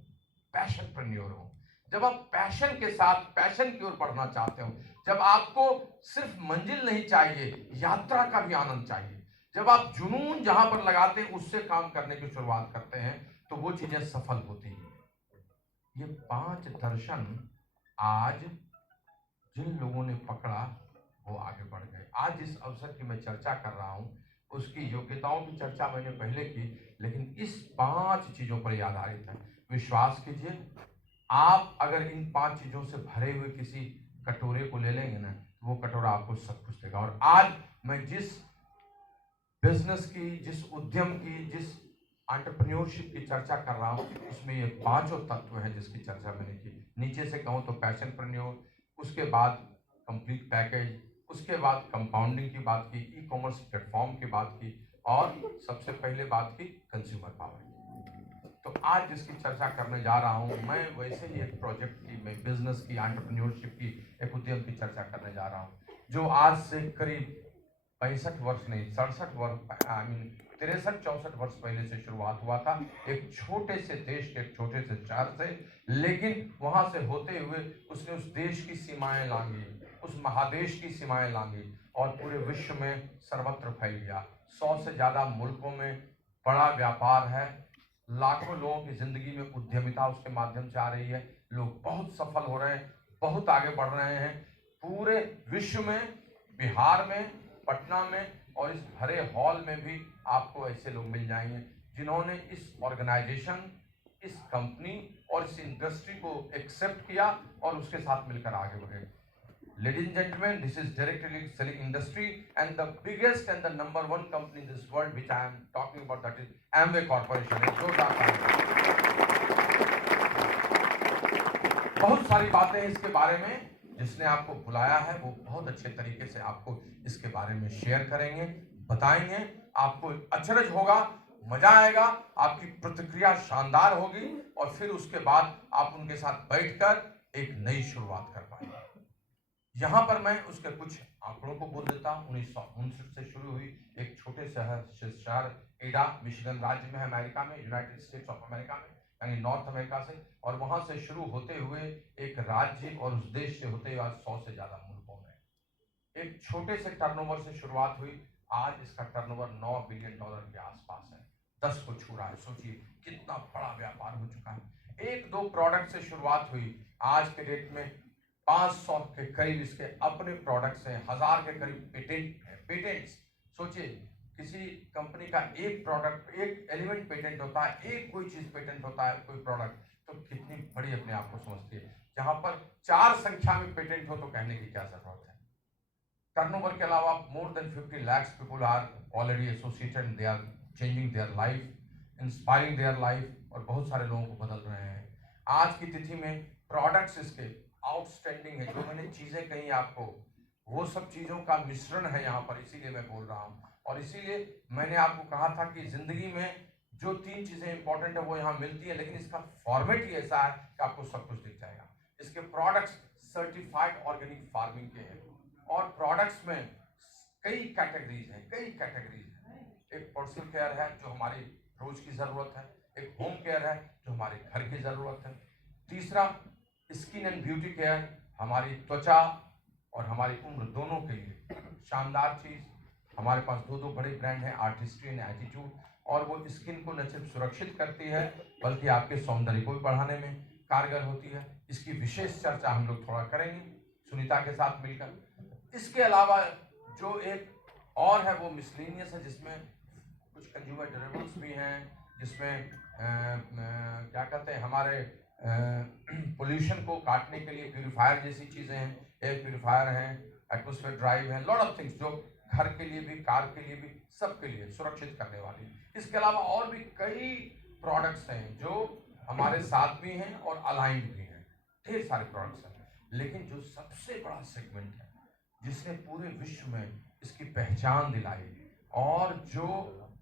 पैशनप्रेन्योर हो जब आप पैशन के साथ पैशन की ओर बढ़ना चाहते हो, जब आपको सिर्फ मंजिल नहीं चाहिए, यात्रा का भी आनंद चाहिए, जब आप जुनून जहां पर लगाते हैं उससे काम करने की शुरुआत करते हैं, तो वो चीजें सफल होती हैं। ये 5 दर्शन आज जिन लोगों ने पकड़ा वो आगे बढ़ गए। आज जिस अवसर की मैं चर्चा कर रहा हूं उसकी योग्यताओं की चर्चा मैंने पहले की, लेकिन इस 5 चीजों पर यह आधारित है। विश्वास कीजिए, आप अगर इन 5 चीजों से भरे हुए किसी कटोरे को ले लेंगे ना, तो वो कटोरा आपको सब कुछ देगा। और आज मैं जिस बिजनेस की, जिस उद्यम की, जिस एंटरप्रेन्योरशिप की चर्चा कर रहा हूं, उसमें ये 5 तत्व हैं जिसकी चर्चा मैंने की। नीचे से कहूं तो पैशनप्रेन्योर, उसके बाद कंप्लीट पैकेज, उसके बाद कंपाउंडिंग की बात की, ई कॉमर्स प्लेटफॉर्म की बात की, और सबसे पहले बात की कंज्यूमर पावर की। तो आज जिसकी चर्चा करने जा रहा हूँ, मैं वैसे ही एक प्रोजेक्ट की, मैं बिजनेस की, एंटरप्रेन्योरशिप की, एक उद्यम की चर्चा करने जा रहा हूँ, जो आज से करीब 65 वर्ष नहीं, 67 वर्ष, आई मीन 63-64 वर्ष पहले से शुरुआत हुआ था, एक छोटे से देश के एक छोटे से शहर से। लेकिन वहां से होते हुए उसने उस देश की सीमाएं लांघी, उस महादेश की सीमाएं लांघी और पूरे विश्व में सर्वत्र फैल गया। 100 से ज्यादा मुल्कों में बड़ा व्यापार है, लाखों लोगों की जिंदगी में उद्यमिता उसके माध्यम से आ रही है, लोग बहुत सफल हो रहे हैं, बहुत आगे बढ़ रहे हैं। पूरे विश्व में, बिहार में, पटना में और इस भरे हॉल में भी आपको ऐसे लोग मिल जाएंगे जिन्होंने इस ऑर्गेनाइजेशन, इस कंपनी और इस इंडस्ट्री को एक्सेप्ट किया और उसके साथ मिलकर आगे बढ़े। Ladies and gentlemen, this is Direct Selling Industry and the biggest and the number one company in this world which I am talking about, that is Amway Corporation. बहुत सारी बातें इसके बारे में जिसने आपको बुलाया है वो बहुत अच्छे तरीके से आपको इसके बारे में शेयर करेंगे, बताएंगे, आपको अचरज होगा, मजा आएगा, आपकी प्रतिक्रिया शानदार होगी और फिर उसके बाद आप उनके साथ बैठकर एक नई शुरुआत कर पाएंगे। यहाँ पर मैं उसके कुछ आंकड़ों को बोल देता हूँ। 1959 से शुरू हुई एक छोटे शहर एडा, मिशिगन राज्य में, अमेरिका में, यूनाइटेड स्टेट्स ऑफ अमेरिका में, यानी नॉर्थ अमेरिका से, और वहां से शुरू होते हुए एक राज्य और उस देश से होते हुए आज 100 से ज्यादा मुल्कों में एक छोटे से टर्नओवर से शुरुआत हुई। आज इसका टर्नओवर $9 बिलियन के आसपास है, 10 को छू रहा है। सोचिए कितना बड़ा व्यापार हो चुका है। एक दो प्रोडक्ट से शुरुआत हुई, आज के डेट में 500 के करीब इसके अपने प्रोडक्ट्स हैं, 1000 के करीब पेटेंट्स। सोचिए किसी कंपनी का एक प्रोडक्ट, एक एलिमेंट पेटेंट होता है, एक कोई चीज पेटेंट होता है, कोई प्रोडक्ट, तो कितनी बड़ी अपने आप को समझती है। जहां पर 4 संख्या में पेटेंट हो तो कहने की क्या जरूरत है। टर्नओवर के अलावा more than 50 lakhs people are already associated, they are changing their life, inspiring their life, और बहुत सारे लोगों को बदल रहे हैं। आज की तिथि में प्रोडक्ट्स इसके आउटस्टैंडिंग है। जो मैंने चीजें कही आपको, वो सब चीजों का मिश्रण है यहाँ पर, इसीलिए मैं बोल रहा हूँ। और इसीलिए मैंने आपको कहा था कि जिंदगी में जो 3 चीजें इंपॉर्टेंट है वो यहाँ मिलती है, लेकिन इसका फॉर्मेट ही ऐसा है कि आपको सब कुछ दिख जाएगा। इसके प्रोडक्ट्स सर्टिफाइड ऑर्गेनिक फार्मिंग के हैं और प्रोडक्ट्स में कई कैटेगरीज हैं, एक पर्सनल केयर है जो हमारी रोज की जरूरत है, एक होम केयर है जो हमारे घर की जरूरत है, तीसरा स्किन एंड ब्यूटी केयर, हमारी त्वचा और हमारी उम्र दोनों के लिए शानदार चीज। हमारे पास 2 बड़े ब्रांड हैं, आर्टिस्ट्री एंड एटीट्यूड, और वो स्किन को न सिर्फ सुरक्षित करती है बल्कि आपके सौंदर्य को भी बढ़ाने में कारगर होती है। इसकी विशेष चर्चा हम लोग थोड़ा करेंगे सुनीता के साथ मिलकर। इसके अलावा जो एक और है वो मिसलेनियस है, जिसमें कुछ कंज्यूमर ड्यूरेबल्स भी हैं, जिसमें क्या कहते हैं, हमारे पोल्यूशन को काटने के लिए प्यूरिफायर जैसी चीजें हैं, एयर प्यूरिफायर हैं, एटमॉस्फेयर ड्राइव है, लॉट ऑफ थिंग्स जो घर के लिए भी, कार के लिए भी, सबके लिए सुरक्षित करने वाली। इसके अलावा और भी कई प्रोडक्ट्स हैं जो हमारे साथ भी हैं और अलाइंड भी हैं, ढेर सारे प्रोडक्ट्स हैं। लेकिन जो सबसे बड़ा सेगमेंट है जिसने पूरे विश्व में इसकी पहचान दिलाई और जो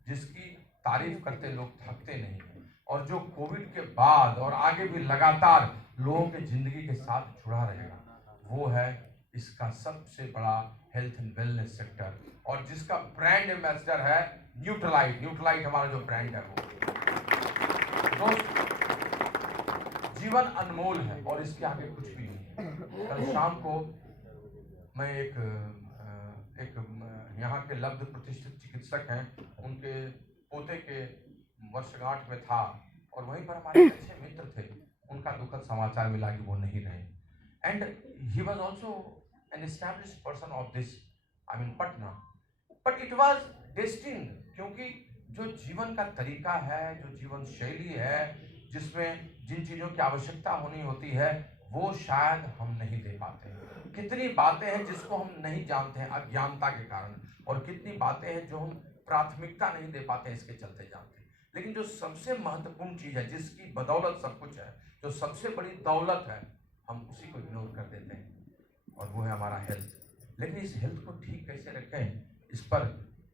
जिसकी तारीफ करते लोग थकते नहीं हैं, और जो कोविड के बाद और आगे भी लगातार लोगों के जिंदगी के साथ जुड़ा रहेगा, वो है इसका सबसे बड़ा हेल्थ एंड वेलनेस सेक्टर, और जिसका ब्रांड एम्बेसडर है न्यूट्रलाइट हमारा जो ब्रांड है वो। दोस्त, जीवन अनमोल है और इसके आगे कुछ भी नहीं है। कल शाम को मैं एक यहाँ के लब्ध प्रतिष्ठित चिकित्सक हैं, उनके पोते के वर्षगांठ में था और वहीं पर हमारे अच्छे मित्र थे, उनका दुखद समाचार मिला कि वो नहीं रहे। And he was also an established person of this, I mean Patna, but it was destined, क्योंकि जो जीवन का तरीका है, जो जीवन शैली है, जिसमें जिन चीजों की आवश्यकता होनी होती है, वो शायद हम नहीं दे पाते। कितनी बातें हैं जिसको हम नहीं जानते हैं अज्ञानता के कारण, और कितनी बातें हैं जो हम प्राथमिकता नहीं दे पाते इसके चलते जानते हैं। लेकिन जो सबसे महत्वपूर्ण चीज है, जिसकी बदौलत सब कुछ है, जो सबसे बड़ी दौलत है, हम उसी को इग्नोर कर देते हैं, और वो है हमारा हेल्थ। लेकिन इस हेल्थ को ठीक कैसे रखें, इस पर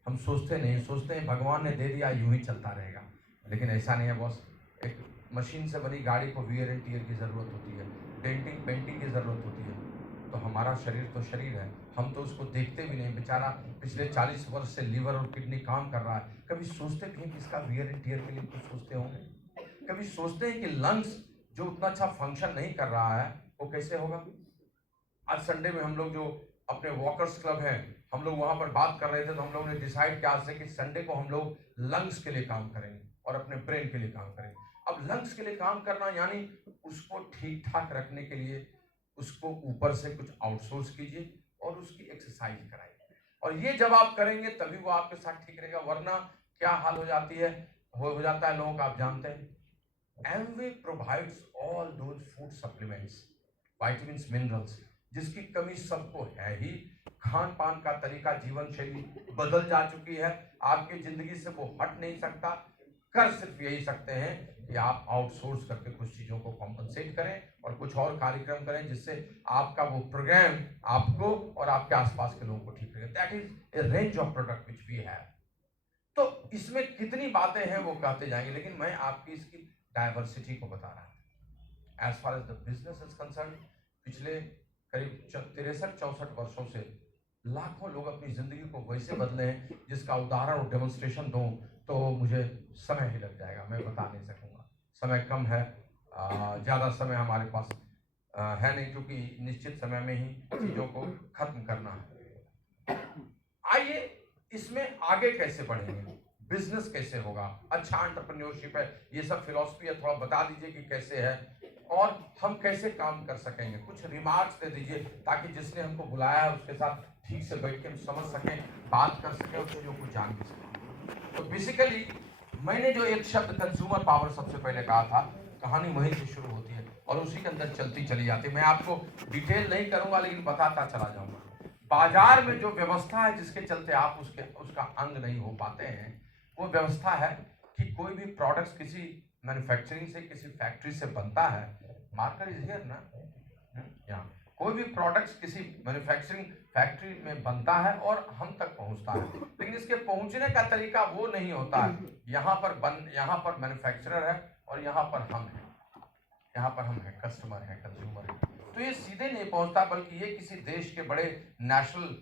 हम सोचते नहीं, सोचते हैं भगवान ने दे दिया यूं ही चलता रहेगा, लेकिन ऐसा नहीं है बॉस। एक मशीन से बनी गाड़ी को वियर एंड टियर की ज़रूरत होती है, डेंटिंग पेंटिंग की ज़रूरत होती है। तो हमारा शरीर तो शरीर है, हम तो उसको देखते भी नहीं। बेचारा पिछले 40 वर्ष से लीवर और किडनी काम कर रहा है। कभी सोचते भी हैं कि इसका वियर एंड टियर के लिए कुछ सोचते होंगे? कभी सोचते हैं कि लंग्स जो उतना अच्छा फंक्शन नहीं कर रहा है वो कैसे होगा? आज संडे में हम लोग जो अपने वॉकर्स क्लब हैं, हम लोग वहां पर बात कर रहे थे, तो हम लोग ने डिसाइड किया आज से कि संडे को हम लोग लंग्स के लिए काम करेंगे और अपने ब्रेन के लिए काम करेंगे। अब लंग्स के लिए काम करना यानी उसको ठीक ठाक रखने के लिए उसको ऊपर से कुछ आउटसोर्स कीजिए और उसकी एक्सरसाइज कराइए, और ये जब आप करेंगे तभी वो आपके साथ ठीक रहेगा। वरना क्या हाल हो जाती है, हो जाता है लोगों का, आप जानते हैं। Amway provides all those food supplements, vitamins, minerals, जिसकी कमी सबको है ही। खान पान का तरीका, जीवन शैली बदल जा चुकी है, आपकी जिंदगी से वो हट नहीं सकता। कर सिर्फ यही सकते हैं कि आप आउटसोर्स करके कुछ चीजों को कॉम्पनसेट करें और कुछ और कार्यक्रम करें जिससे आपका वो प्रोग्राम आपको और आपके आसपास के लोगों को ठीक रहे। That is a range of product which we have. तो इसमें कितनी बातें हैं वो कहते जाएंगे, लेकिन मैं आपकी इसकी डायवर्सिटी को बता रहा हूं। As far as the business is concern, पिछले करीब 63-64 वर्षों से लाखों लोग अपनी जिंदगी को वैसे बदले हैं जिसका उदाहरण और डेमोन्स्ट्रेशन दूं तो मुझे समय ही लग जाएगा, मैं बता नहीं सकूंगा। समय कम है, ज़्यादा समय हमारे पास है नहीं, क्योंकि निश्चित समय में ही चीज़ों को खत्म करना है। आइए इसमें आगे कैसे बढ़ेंगे, बिजनेस कैसे होगा, अच्छा एंटरप्रेन्योरशिप है, ये सब फिलॉसफी है, थोड़ा बता दीजिए कि कैसे है और हम कैसे काम कर सकेंगे। कुछ रिमार्क्स दे दीजिए ताकि जिसने हमको बुलाया है उसके साथ ठीक से बैठ के हम समझ सकें, बात कर सकें और चीज़ों को जान भी सकें। तो बेसिकली मैंने जो एक शब्द कंज्यूमर पावर सबसे पहले कहा था, कहानी वहीं से शुरू होती है और उसी के अंदर चलती चली जाती है। मैं आपको डिटेल नहीं करूंगा लेकिन बताता चला जाऊंगा। बाजार में जो व्यवस्था है जिसके चलते आप उसका अंग नहीं हो पाते हैं, वो व्यवस्था है कि कोई भी प्रोडक्ट्स किसी मैन्युफैक्चरिंग से, किसी फैक्ट्री से बनता है। मार्कर इज हियर ना, यहाँ कोई भी प्रोडक्ट्स किसी मैन्युफैक्चरिंग फैक्ट्री में बनता है और हम तक पहुंचता है, लेकिन इसके पहुंचने का तरीका वो नहीं होता है। यहाँ पर मैन्युफैक्चरर है और यहाँ पर हम हैं, यहाँ पर हम हैं, कस्टमर है, कंज्यूमर है। तो ये सीधे नहीं पहुंचता, बल्कि ये किसी देश के बड़े नेशनल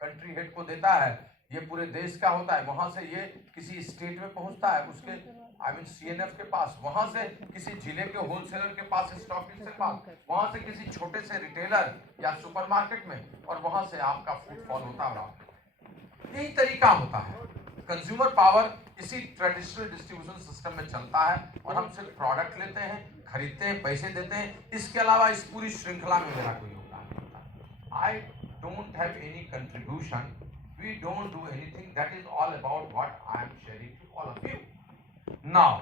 कंट्री हेड को देता है, ये पूरे देश का होता है। वहां से ये किसी स्टेट में पहुंचता है, उसके सीएनएफ के पास, वहां से किसी जिले के होलसेलर के पास, स्टॉकिस्ट के पास, वहां से किसी छोटे से रिटेलर या सुपरमार्केट में, और वहां से आपका फुटफॉल होता है। यही तरीका होता है। कंज्यूमर पावर इसी ट्रेडिशनल डिस्ट्रीब्यूशन सिस्टम में चलता है और हम सिर्फ प्रोडक्ट लेते हैं, खरीदते हैं, पैसे देते हैं। इसके अलावा इस पूरी श्रृंखला में मेरा कोई योगदान नहीं होता। I don't have any contribution, we don't do anything, that is all about what I am sharing to all of you. Now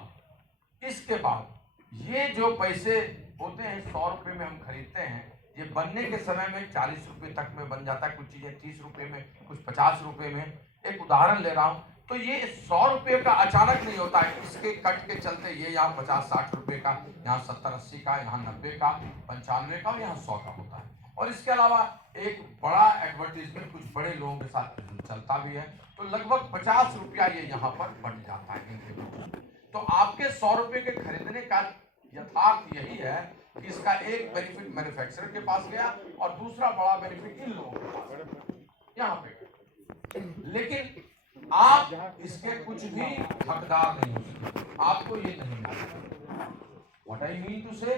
इसके बाद ये जो पैसे होते हैं 100 रुपए में हम खरीदते हैं, ये बनने के समय में 40 रुपए तक में बन जाता है, कुछ चीजें 30 रुपए में, कुछ 50 रुपए में। एक उदाहरण ले रहा हूं, तो ये 100 रुपए का अचानक नहीं होता है, इसके कट के चलते ये यहाँ 50-60 रुपए का, यहाँ 70-80 का, यहाँ 90 का, 95 का और यहाँ 100 का होता है। और इसके अलावा एक बड़ा एडवर्टीजमेंट कुछ बड़े लोगों के साथ चलता भी है, तो लगभग 50 रुपया ये यहाँ पर बढ़ जाता है इनके बीच। तो आपके 100 रुपए के खरीदने का यथार्थ यही है कि इसका एक बेनिफिट मैन्युफैक्चरर के पास गया और दूसरा बड़ा बेनिफिट इन लोगों के पास यहाँ पे। लेकिन आप इसके कुछ भी हकदार नहीं हो सकते, आपको ये नहीं मिलेगा। व्हाट आई मीन टू से,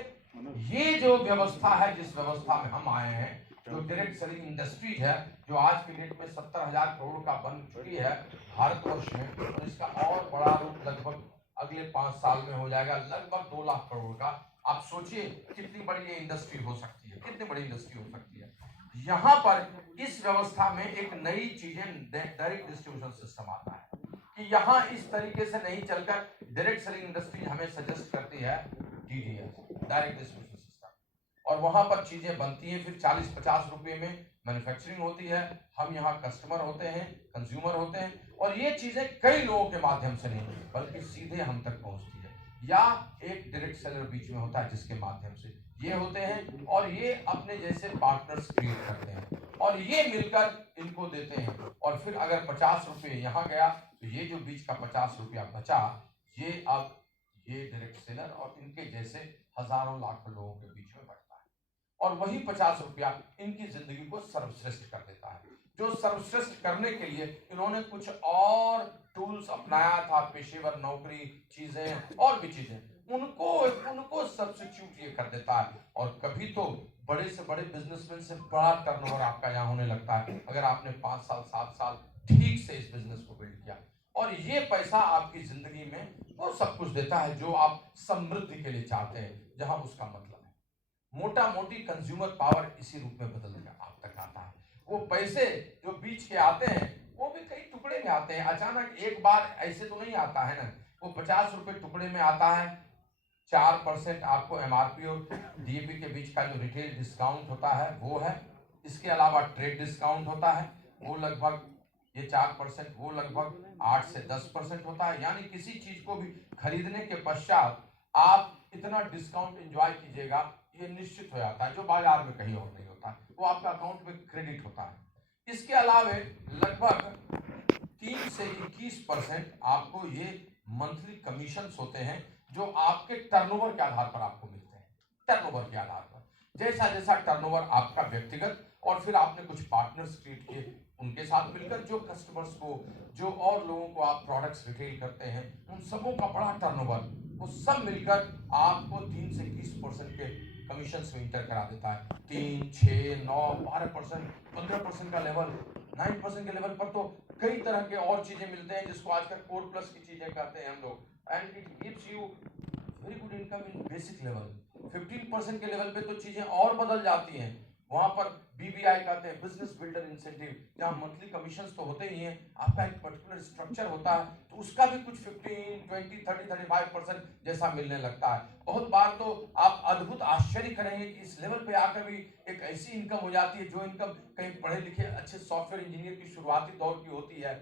ये जो व्यवस्था है, जिस व्यवस्था में हम आए हैं, जो डायरेक्ट सेलिंग इंडस्ट्रीज है, जो आज के डेट में 70,000 करोड़ का बन चुकी है भारतवर्ष में, और इसका और बड़ा रूप लगभग अगले 5 साल में हो जाएगा, लगभग 2 लाख करोड़ का। आप सोचिए कितनी बड़ी ये इंडस्ट्री हो सकती है, कितनी बड़ी इंडस्ट्री हो सकती है। यहाँ पर इस व्यवस्था में एक नई चीजें, डायरेक्ट डिस्ट्रीब्यूशन सिस्टम आता है कि यहाँ इस तरीके से नहीं चलकर डायरेक्ट सेलिंग इंडस्ट्री हमें सजेस्ट करती है डीडीएस, डायरेक्ट डिस्ट्रीब्यूशन सिस्टम, और वहां पर चीजें बनती हैं, फिर 40-50 रुपए में मैन्युफैक्चरिंग होती है, हम यहाँ कस्टमर होते हैं, कंज्यूमर होते हैं, और ये चीजें कई लोगों के माध्यम से नहीं बल्कि सीधे हम तक पहुंचती है, या एक डायरेक्ट सेलर बीच में होता है जिसके माध्यम से ये होते हैं, और ये अपने जैसे पार्टनर्स क्रिएट करते हैं और ये मिलकर इनको देते हैं। और फिर अगर 50 रुपये यहाँ गया तो ये जो बीच का 50 रुपया बचा, ये अब ये डायरेक्ट सेलर और इनके जैसे हजारों लाखों लोगों के बीच में बढ़ता है, और वही 50 रुपया इनकी जिंदगी को सर्वश्रेष्ठ कर देता है। जो सर्वश्रेष्ठ करने के लिए इन्होंने कुछ और टूल्स अपनाया था, पेशेवर नौकरी चीजें और भी चीजें, उनको उनको सब्स्टिट्यूट ये कर देता है। और कभी तो बड़े से बड़े बिजनेसमैन से बड़ा टर्नओवर आपका यहाँ होने लगता है, अगर आपने 5 साल 7 साल ठीक से इस बिजनेस को बिल्ड किया। और ये पैसा आपकी जिंदगी में वो सब कुछ देता है जो आप समृद्धि के लिए चाहते हैं, जहां उसका मतलब है। मोटा मोटी कंज्यूमर पावर इसी रूप में बदल कर आप तक आता है। वो पैसे जो बीच के आते हैं वो भी कई टुकड़े में आते हैं, अचानक एक बार ऐसे तो नहीं आता है ना। वो 50 रुपए टुकड़े में आता है। 4% आपको एमआरपी और डीएपी के बीच का जो रिटेल डिस्काउंट होता है वो है। इसके अलावा ट्रेड डिस्काउंट होता है, वो लगभग ये 4%, वो लगभग 8 से 10% होता है। यानी किसी चीज को भी खरीदने के पश्चात आप इतना डिस्काउंट एंजॉय कीजिएगा, ये निश्चित हो जाता है, जो बाजार में कहीं और नहीं होता, वो आपका अकाउंट में क्रेडिट होता है। इसके अलावा लगभग 3 से 21% आपको ये मंथली कमीशंस होते हैं, जो आपके टर्नओवर के आधार पर आपको मिलते हैं। टर्नओवर के आधार पर जैसा जैसा टर्नओवर आपका व्यक्तिगत, और फिर आपने कुछ पार्टनर्स क्रिएट किए उनके साथ मिलकर, जो कस्टमर्स को, जो और लोगों को आप प्रोडक्ट्स रिटेल करते हैं, उन सबों का बड़ा टर्नओवर, वो सब मिलकर आपको 3 से 20% के कमीशन में इंटर करा देता है। 3, 6, 9, 12%, 15% का लेवल, 9% के लेवल पर तो कई तरह के और चीजें मिलते हैं, जिसको आजकल कोर प्लस की चीजें कहते हैं हम लोग। And it gives you very good income in basic level. 15% के लेवल पे तो चीजें और बदल जाती हैं। वहां पर बीबीआई कहते हैं, बिजनेस बिल्डर इंसेंटिव, जहां मंथली कमीशंस तो होते ही हैं, आपका एक पर्टिकुलर स्ट्रक्चर होता है, तो उसका भी कुछ 15, 20, 30, 35% जैसा मिलने लगता है। बहुत बार तो आप अद्भुत आश्चर्य करेंगे कि इस लेवल पे आकर भी एक ऐसी इनकम हो जाती है, जो इनकम कहीं पढ़े लिखे अच्छे सॉफ्टवेयर इंजीनियर की शुरुआती दौर की होती है।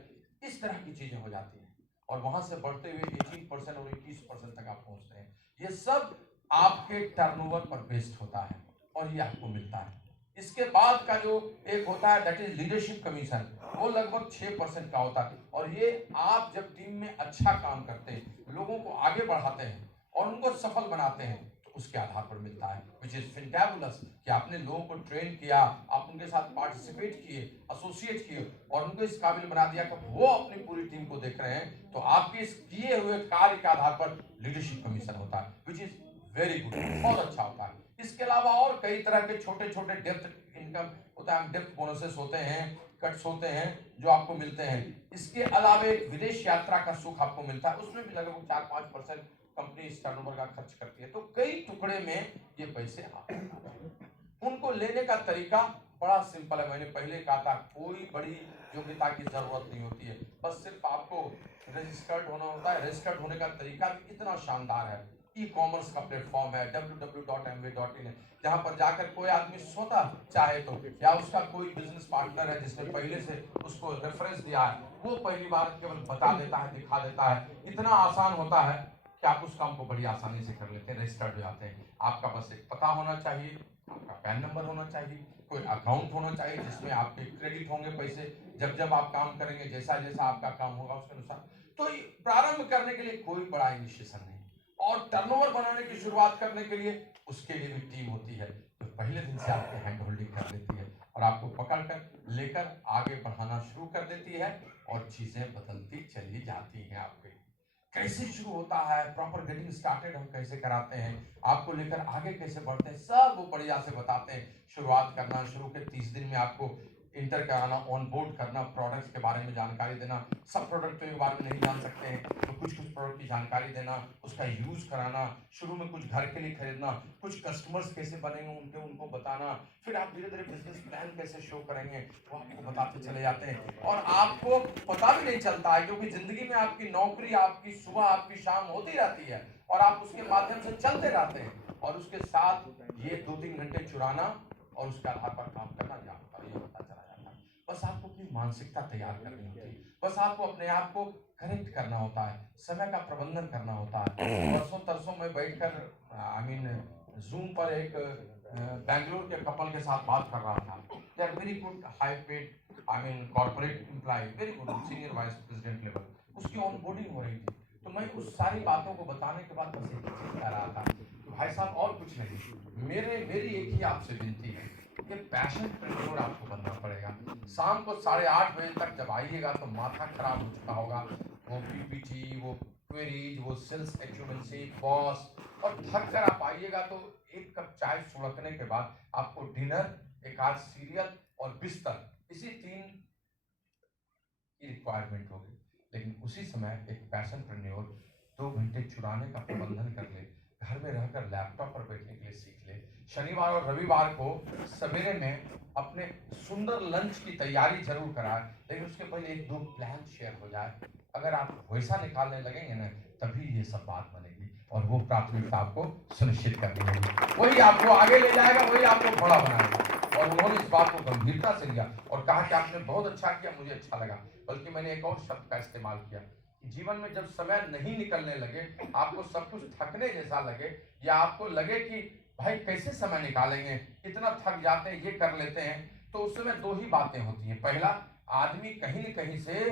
इस तरह की चीजें हो जाती हैं, और वहां से बढ़ते हुए 18% और 21% तक आप पहुंचते हैं। ये सब आपके टर्नओवर पर बेस्ड होता है, और ये आपको मिलता है। इसके बाद का जो एक होता है, दैट इज लीडरशिप कमीशन, वो लगभग 6% का होता है। और ये आप जब टीम में अच्छा काम करते हैं, लोगों को आगे बढ़ाते हैं और उनको सफल बनाते हैं, तो उसके आधार पर मिलता है, विच इज फैंटाबुलस, कि आपने लोगों को ट्रेन किया, आप उनके साथ पार्टिसिपेट किए, एसोसिएट किए, और उनको इस काबिल बना दिया कि वो अपनी पूरी टीम को देख रहे हैं, तो आपके इस किए हुए कार्य के आधार पर लीडरशिप कमीशन होता है, विच इज वेरी गुड, बहुत अच्छा होता है। इसके अलावा और कई तरह के छोटे छोटे डेप्थ इनकम होता है, डेप्थ बोनसेस होते हैं, कट्स होते हैं, जो आपको मिलते हैं। इसके अलावा एक विदेश यात्रा का सुख आपको मिलता है, उसमें भी लगभग 4-5% कंपनी इस टर्नओवर का खर्च करती है। तो कई टुकड़े में ये पैसे आते हैं। उनको लेने का तरीका बड़ा सिंपल है। मैंने पहले कहा था, कोई बड़ी योग्यता की जरूरत नहीं होती है, बस सिर्फ आपको रजिस्टर्ड होना होता है। रजिस्टर्ड होने का तरीका भी इतना शानदार है। ई कॉमर्स का प्लेटफॉर्म है www.amway.in है, जहां पर जाकर कोई आदमी स्वतः चाहे तो, या उसका कोई बिजनेस पार्टनर है जिसने पहले से उसको रेफरेंस दिया है, वो पहली बार केवल बता देता है, दिखा देता है। इतना आसान होता है कि आप उस काम को बड़ी आसानी से कर लेते हैं, रजिस्टर्ड हो जाते हैं। आपका बस एक पता होना चाहिए, आपका पैन नंबर होना चाहिए, कोई अकाउंट होना चाहिए जिसमें आपके क्रेडिट होंगे पैसे, जब जब आप काम करेंगे, जैसा जैसा आपका काम होगा उसके अनुसार। तो प्रारंभ करने के लिए कोई बड़ा इनिशिएशन नहीं, और टर्नओवर बनाने की शुरुआत करने के लिए उसके लिए भी टीम होती है, जो पहले दिन से आपके हैंड होल्डिंग कर देती है और आपको पकड़कर लेकर आगे बढ़ाना शुरू कर देती है, और चीजें बदलती चली जाती हैं। आपके कैसे शुरू होता है, प्रॉपर गेटिंग स्टार्टेड हम कैसे कराते हैं, आपको लेकर आगे कैसे बढ़ते हैं, सब वो बढ़िया से बताते हैं। शुरुआत करना, शुरू के 30 दिन में आपको इंटर कराना, ऑन बोर्ड करना, प्रोडक्ट्स के बारे में जानकारी देना। सब प्रोडक्ट के बारे में नहीं जान सकते हैं, तो कुछ कुछ प्रोडक्ट की जानकारी देना, उसका यूज कराना, शुरू में कुछ घर के लिए खरीदना, कुछ कस्टमर्स कैसे बनेंगे उनके, उनको बताना। फिर आप धीरे धीरे बिजनेस प्लान कैसे शो करेंगे, वो आपको बताते चले जाते हैं, और आपको पता भी नहीं चलता है, क्योंकि जिंदगी में आपकी नौकरी, आपकी सुबह आपकी शाम होती रहती है, और आप उसके माध्यम से चलते रहते हैं, और उसके साथ ये 2-3 घंटे चुराना और उसके आधार पर काम करना, क्या होता है ये होता चला जाता है। बस आपको अपनी मानसिकता तैयार करनी होती है, बस आपको अपने आप को करेक्ट करना होता है, समय का प्रबंधन करना होता है। परसों तरसों में बैठकर आई मीन जूम पर एक बैंगलोर के कपल के साथ बात कर रहा था। They are very good, high paid, I mean corporate employ, very good, senior vice president level. उसकी ऑनबोर्डिंग हो रही थी, तो मैं उस सारी बातों को बताने के बाद बस एक ही चीज कह रहा था कि भाई साहब और कुछ नहीं, मेरी एक ही आपसे विनती है कि पैशन प्रेन्योर आपको बनना पड़ेगा। शाम को 8:30 बजे तक जब आइएगा तो माथा खराब हो चुका होगा, वो पीपीटी, वो क्वेरीज, वो सेल्स एक्यूमेंसी, बॉस, और थक कर आप आइएगा तो एक कप चाय सुड़कने के बाद आपको डिनर, एक आध सीरियल और बिस्तर, इसी 3 की रिक्वायरमेंट होगी। लेकिन उसी समय एक पैशन प्रेन्योर 2 घंटे चुराने का प्रबंधन कर ले, घर में रहकर लैपटॉप पर बैठने के लिए सीख ले, शनिवार और रविवार को सवेरे में अपने सुंदर लंच की तैयारी जरूर कराए, लेकिन उसके पहले 1-2 प्लान शेयर हो जाए। अगर आप वैसा निकालने लगेंगे ना, तभी ये सब बात बनेगी और वो प्राथमिकता आपको सुनिश्चित करनी होगी। वही आपको आगे ले जाएगा, वही आपको बड़ा बनाएगा। और उन्होंने इस बात को गंभीरता से लिया और कहा कि आपने बहुत अच्छा किया, मुझे अच्छा लगा। बल्कि मैंने एक और शब्द का इस्तेमाल किया कि जीवन में जब समय नहीं निकलने लगे, आपको सब कुछ थकने जैसा लगे, या आपको लगे कि भाई कैसे समय निकालेंगे, इतना थक जाते हैं, ये कर लेते हैं, तो उस समय 2 ही बातें होती हैं। पहला, आदमी कहीं न कहीं से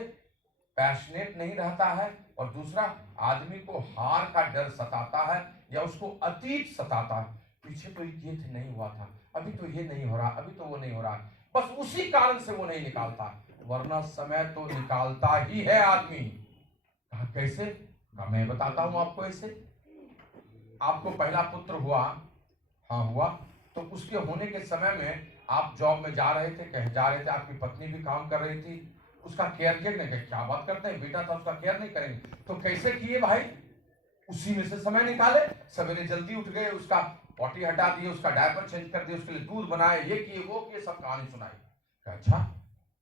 पैशनेट नहीं रहता है, और दूसरा, आदमी को हार का डर सताता है या उसको अतीत सताता है। पीछे तो ये नहीं हुआ था, अभी तो ये नहीं हो रहा, अभी तो वो नहीं हो रहा, बस उसी कारण से वो नहीं निकालता। वरना समय तो निकालता ही है आदमी। कहा कैसे? कहा मैं बताता हूं आपको। ऐसे आपको पहला पुत्र हुआ, हाँ हुआ, तो उसके होने के समय में आप जॉब में जा रहे थे, कहीं जा रहे थे, आपकी पत्नी भी काम कर रही थी, उसका केयर किया नहीं? क्या बात करते हैं, बेटा था, उसका केयर नहीं करेंगे? तो कैसे किए भाई? उसी में से समय निकाले, सवेरे जल्दी उठ गए, उसका पॉटी हटा दिए, उसका डायपर चेंज कर दिए, उसके लिए दूध बनाए, ये किए वो किए, सब कहानी सुनाई। अच्छा,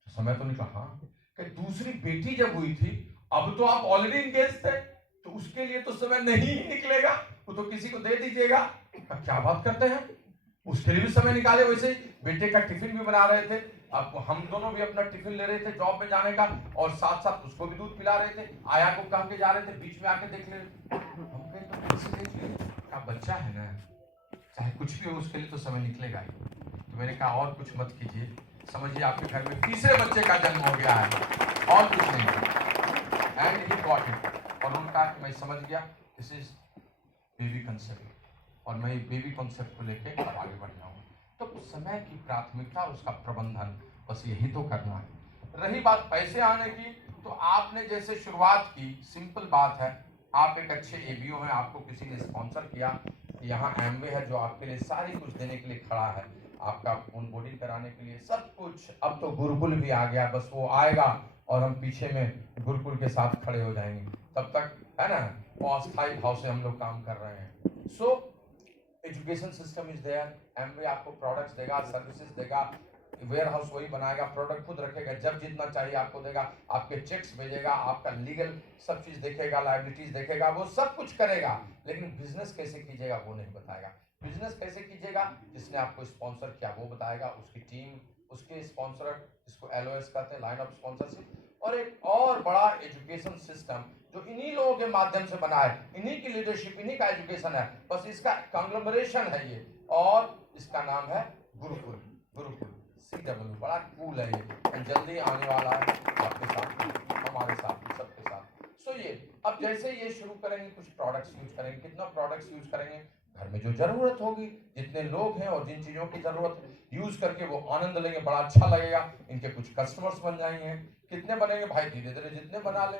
तो समय तो निकला। हाँ, कि दूसरी बेटी जब हुई थी, अब तो आप ऑलरेडी इंगेज थे, तो उसके लिए तो समय नहीं निकलेगा, वो तो किसी को दे दीजिएगा। क्या बात करते हैं, उसके लिए भी समय निकाले। वैसे बेटे का टिफिन भी बना रहे थे, अब हम दोनों भी अपना टिफिन ले रहे थे जॉब में जाने का, और साथ साथ उसको भी दूध पिला रहे थे। आया को कह के जा रहे थे, बीच में आके देख ले, हम कहे तो कैसे देख ले, का बच्चा है ना, चाहे कुछ भी हो उसके लिए तो समय निकलेगा ही। तो मैंने कहा और कुछ मत कीजिए, समझिए आपके घर में तीसरे बच्चे का जन्म हो गया है, और कुछ नहीं। And he got it. और उन्होंने कहा कि मैं समझ गया, दिस इज बेबी कंसेप्ट, और मैं बेबी कॉन्सेप्ट को लेके अब आगे बढ़ जाऊंगा। तो समय की प्राथमिकता और उसका प्रबंधन, बस यही तो करना है। रही बात पैसे आने की, तो आपने जैसे शुरुआत की, सिंपल बात है, आप एक अच्छे एबीओ हैं, आपको किसी ने स्पॉन्सर किया, यहाँ एमवे है जो आपके लिए सारी कुछ देने के लिए खड़ा है, आपका ऑनबोर्डिंग कराने के लिए सब कुछ। अब तो गुरुकुल भी आ गया, बस वो आएगा और हम पीछे में गुरुकुल के साथ खड़े हो जाएंगे, तब तक है ना, वो अस्थायी भाव से हम लोग काम कर रहे हैं। So education system is there, Amway आपको प्रोडक्ट्स देगा, सर्विसेज देगा, वेयर हाउस वही बनाएगा, प्रोडक्ट खुद रखेगा, जब जितना चाहिए आपको देगा, आपके चेक्स भेजेगा, आपका लीगल सब चीज देखेगा, लाइबिलिटीज देखेगा, वो सब कुछ करेगा। लेकिन बिजनेस कैसे कीजिएगा वो नहीं बताएगा। बिजनेस कैसे कीजिएगा, जिसने आपको स्पॉन्सर किया वो बताएगा, उसकी टीम, उसके स्पॉन्सर, इसको एलओएस कहते हैं, लाइन ऑफ स्पॉन्सरशिप। और एक और बड़ा एजुकेशन सिस्टम जो इन्हीं लोगों के माध्यम से बना है, इन्हीं की लीडरशिप, इन्हीं का एजुकेशन है, बस इसका कंग्लोमरेशन है ये, और इसका नाम है गुरुकुल। गुरुकुल CW, बड़ा कूल है ये, और जल्दी आने वाला है आपके साथ, हमारे साथ, सबके साथ। सो ये अब जैसे ये शुरू करेंगे, कुछ प्रोडक्ट्स यूज करेंगे, कितना प्रोडक्ट्स यूज करेंगे, घर में जो जरूरत होगी, जितने लोग हैं और जिन चीजों की जरूरत है, यूज करके वो आनंद लेंगे, बड़ा अच्छा लगेगा, इनके कुछ कस्टमर्स बन जाएंगे। कितने बनेंगे भाई, धीरे धीरे जितने बना ले,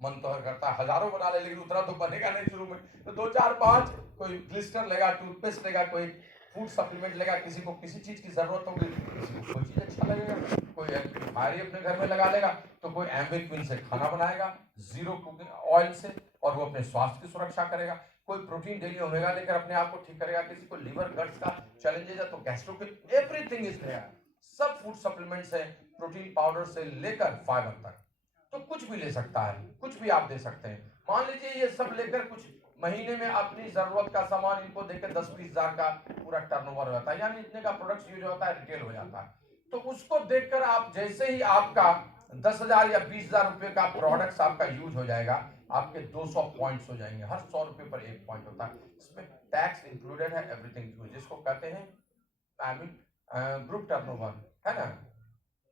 मन तो करता है हजारों बना ले, लेकिन उतना तो बनेगा नहीं शुरू में, तो 2 4 5, कोई ग्लिस्टर लेगा, टूथपेस्ट लेगा, कोई फूड सप्लीमेंट लेगा, किसी को किसी चीज की जरूरत होगी, किसी को कोई चीज अच्छा लगेगा, कोई एम्पलीफायर अपने घर में लगा लेगा, तो कोई एम्बे क्वीन से खाना बनाएगा जीरो कुकिंग ऑयल से, और वो अपने स्वास्थ्य की सुरक्षा करेगा। कोई प्रोटीन डेली ओमेगा लेकर अपने आप को ठीक करेगा, किसी को लीवर गट्स का चैलेंजेस है तो गैस्ट्रो के, एवरीथिंग इज देयर। सब फूड सप्लीमेंट्स है, प्रोटीन पाउडर से लेकर फाइबर तक, तो कुछ भी ले सकता है, कुछ भी आप दे सकते हैं। मान लीजिए ये सब लेकर कुछ महीने में अपनी जरूरत का सामान इनको देकर 10-20 हजार का पूरा टर्नओवर हो जाता है, यानी इतने का प्रोडक्ट यूज होता है, रिटेल हो जाता है। तो उसको देखकर आप जैसे ही आपका 10,000 या 20,000 रुपए का प्रोडक्ट आपका यूज हो जाएगा, आपके 200 पॉइंट्स हो जाएंगे, हर 100 रुपए पर 1 पॉइंट होता है, इसमें टैक्स इंक्लूडेड है, एवरीथिंग, जिसको कहते हैं आई मीन ग्रुप टर्नओवर, है ना,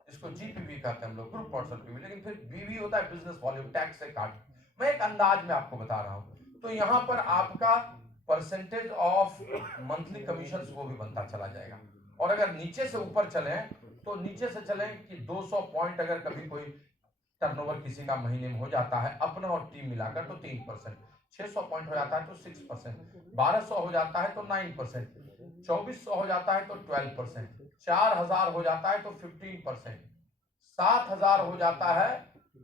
इसको जीपीवी कहते हैं हम लोग, ग्रुप पर्सन पीवी, लेकिन फिर बीवी होता है बिजनेस वॉल्यूम, टैक्स से काट। मैं एक अंदाज में आपको बता रहा हूं। तो यहां पर आपका परसेंटेज ऑफ मंथली कमीशन वो भी बनता चला जाएगा। और अगर नीचे से ऊपर चले तो नीचे से चले कि 200 पॉइंट अगर कभी कोई टर्नओवर किसी का महीने में हो जाता है अपना और टीम मिलाकर तो 3%, 600 पॉइंट हो जाता है तो 6%, 1200 हो जाता है तो 9%, 2400 हो जाता है तो 12%, 4000 हो जाता है तो 15%, 7000 हो जाता है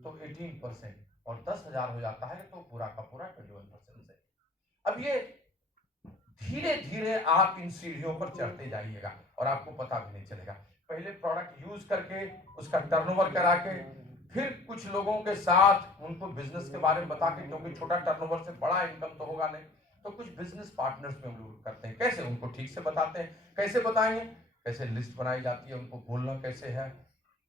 तो 18% और 10,000 हो जाता है तो पूरा का पूरा 21% से। अब ये धीरे धीरे आप इन सीढ़ियों पर चढ़ते जाइएगा और आपको पता भी नहीं चलेगा। पहले प्रोडक्ट यूज करके उसका टर्नओवर करा के फिर कुछ लोगों के साथ उनको बिजनेस के बारे में बता के, क्योंकि छोटा टर्नओवर से बड़ा इनकम तो होगा नहीं, तो कुछ बिजनेस पार्टनर्स में हम लोग करते हैं। कैसे उनको ठीक से बताते हैं, कैसे बताएंगे, कैसे लिस्ट बनाई जाती है, उनको बोलना कैसे है,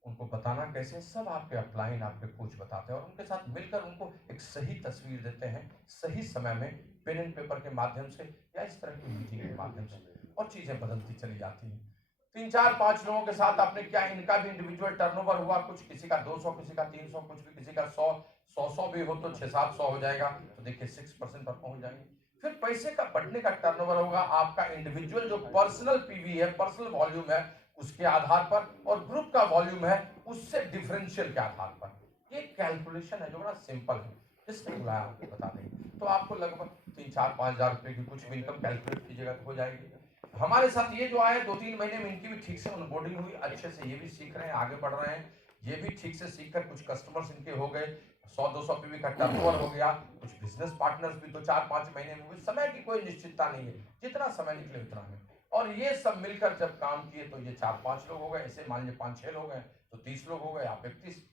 उनको बताना कैसे, सब आपके अपलाइन आपके कोच बताते हैं और उनके साथ मिलकर उनको एक सही तस्वीर देते हैं सही समय में पेन एंड पेपर के माध्यम से या इस तरह की मीटिंग के माध्यम से, और चीजें बदलती चली जाती हैं। 3 4 5 लोगों के साथ आपने क्या, इनका भी इंडिविजुअल टर्नओवर हुआ, कुछ किसी का 200, किसी का 300, कुछ भी किसी का 100 भी हो तो 600-700 हो जाएगा, तो देखिए 6% पर पहुंच जाएंगे। फिर पैसे का बढ़ने का टर्नओवर होगा आपका इंडिविजुअल जो पर्सनल पीवी है, पर्सनल वॉल्यूम है उसके आधार पर, और ग्रुप का वॉल्यूम है उससे डिफरेंशियल के आधार पर। ये कैलकुलेशन है जो बड़ा सिंपल है, जिसने बुलाया आपको बता देंगे। तो आपको लगभग 3 4 5 हजार रुपए की कुछ भी इनकम कैलकुलेट कीजिएगा तो हो जाएगी। हमारे साथ ये जो आए 2 3 महीने में इनकी भी ठीक से ऑनबोर्डिंग हुई, अच्छे से ये भी सीख रहे हैं, आगे बढ़ रहे हैं, ये भी ठीक से सीखकर कुछ कस्टमर्स इनके हो गए, 100-200 पीवी का टर्नओवर हो गया, कुछ बिजनेस पार्टनर्स भी 2 4 5 महीने में हुए। समय की कोई निश्चितता नहीं है, जितना समय निकले उतना में। और ये सब मिलकर जब काम किए तो ये 4 5 लोग हो गए, ऐसे मान लीजिए 5 6 लोग हैं तो 30 लोग हो गए, आप 31,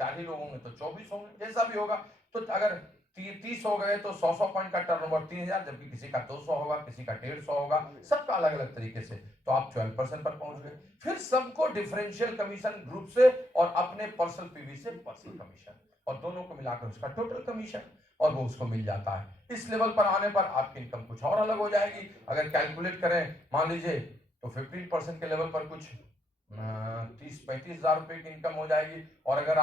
4 ही लोग होंगे तो 24 होंगे, जैसा भी होगा। तो अगर 30 हो गए तो 100 पॉइंट का टर्नओवर 3000, जबकि किसी का 200 होगा, किसी का 150 होगा, सबका अलग अलग तरीके से, तो आप 12% पर पहुंच गए। फिर सबको डिफरेंशियल कमीशन ग्रुप से और अपने पर्सनल पीवी से पर्सनल कमीशन, और दोनों को मिलाकर उसका टोटल कमीशन, और वो उसको मिल जाता है। इस लेवल पर आने पर आपकी इनकम कुछ और अलग हो जाएगी। अगर कैलकुलेट करें मान लीजिए तो 15% के लेवल पर कुछ 30-35 हजार रुपए की इनकम हो जाएगी। और अगर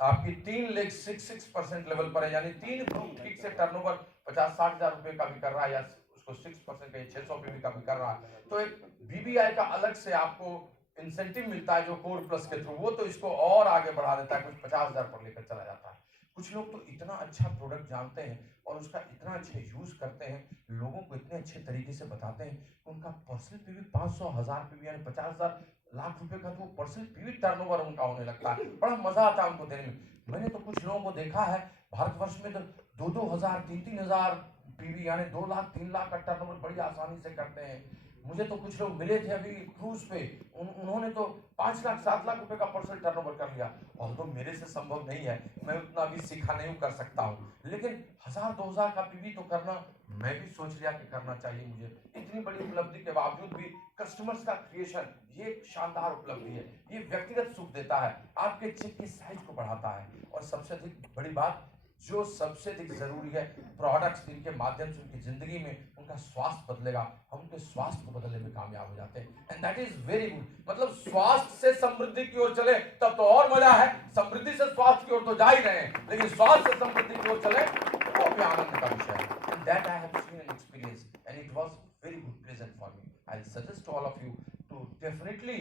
आपकी 3 लेग 6% लेवल पर है, यानी 3 ग्रुप ठीक से टर्नओवर 50-60 हजार रुपए का भी कर रहा है, या उसको 6% का 600 पीवी का भी कर रहा है, तो एक बीबीआई का अलग से आपको इंसेंटिव मिलता है जो कोर प्लस के थ्रू, वो तो इसको और आगे बढ़ा देता है, कुछ 50,000 पर लेकर चला जाता है। कुछ लोग तो इतना अच्छा प्रोडक्ट जानते हैं और उसका इतना अच्छा यूज करते हैं, लोगों को इतने अच्छे तरीके से बताते हैं, उनका पर्सनल पीवी 500,000 पीवी यानी 50,000 लाख रुपए का तो पर्सनल पीवी टर्नओवर उनका होने लगता है। बड़ा मजा आता है उनको देने में। मैंने तो कुछ लोगों को देखा है भारतवर्ष में तो 2-2 हजार 3-3 हजार पीवी यानी 2 लाख 3 लाख का टर्नओवर बड़ी आसानी से करते हैं। मुझे तो कुछ लोग मिले थे अभी क्रूज पे, उन्होंने तो 5 लाख 7 लाख रुपए का पर्सनल टर्नओवर कर लिया। और तो मेरे से संभव नहीं है, मैं उतना भी सीखा नहीं कर सकता हूँ, लेकिन 1000-2000 का पीवी तो करना मैं भी सोच लिया कि करना चाहिए मुझे। इतनी बड़ी उपलब्धि के बावजूद भी कस्टमर्स का क्रिएशन, ये एक शानदार उपलब्धि है। ये व्यक्तिगत सुख देता है, आपके चेक की साइज को बढ़ाता है, और सबसे अधिक बड़ी बात जो सबसे अधिक जरूरी है, प्रोडक्ट्स इनके माध्यम से उनकी जिंदगी में उनका स्वास्थ्य बदलेगा, हम उनके स्वास्थ्य को बदलने में कामयाब हो जाते हैं। And that is very good. मतलब स्वास्थ्य से समृद्धि की ओर चले तब तो और मजा है, समृद्धि से स्वास्थ्य की ओर तो जा ही रहे हैं, लेकिन स्वास्थ्य से समृद्धि की ओर चले वो भी आनंद का विषय है। And that I have seen and experience and it was very good present for me. I suggest to all of you to definitely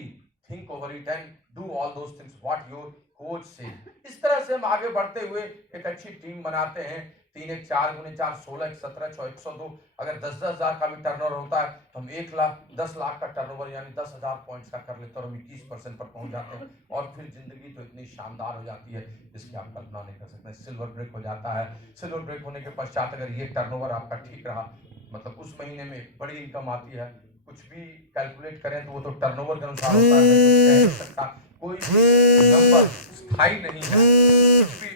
think over it and do all those things what your coach say। इस तरह से हम आगे बढ़ते हुए एक अच्छी टीम बनाते हैं। 3 1 4 गुने 4 16 17 6 102। अगर 10-10 हजार का भी टर्नओवर होता है तो हम 1 लाख 10 लाख का टर्नओवर यानी 10,000 पॉइंट्स का कर लेते हैं और हम 21% पर पहुंच जाते हैं, और फिर जिंदगी तो इतनी शानदार हो जाती है जिसकी आप कल्पना नहीं कर सकते। सिल्वर ब्रेक हो जाता है। सिल्वर ब्रेक होने के पश्चात अगर ये टर्नओवर आपका ठीक रहा, मतलब उस महीने में बड़ी इनकम आती है, कुछ भी कैलकुलेट करें तो वो तो टर्नओवर के अनुसार होता है, मैं कुछ कह नहीं सकता, कोई भी नंबर स्थायी नहीं है, कुछ भी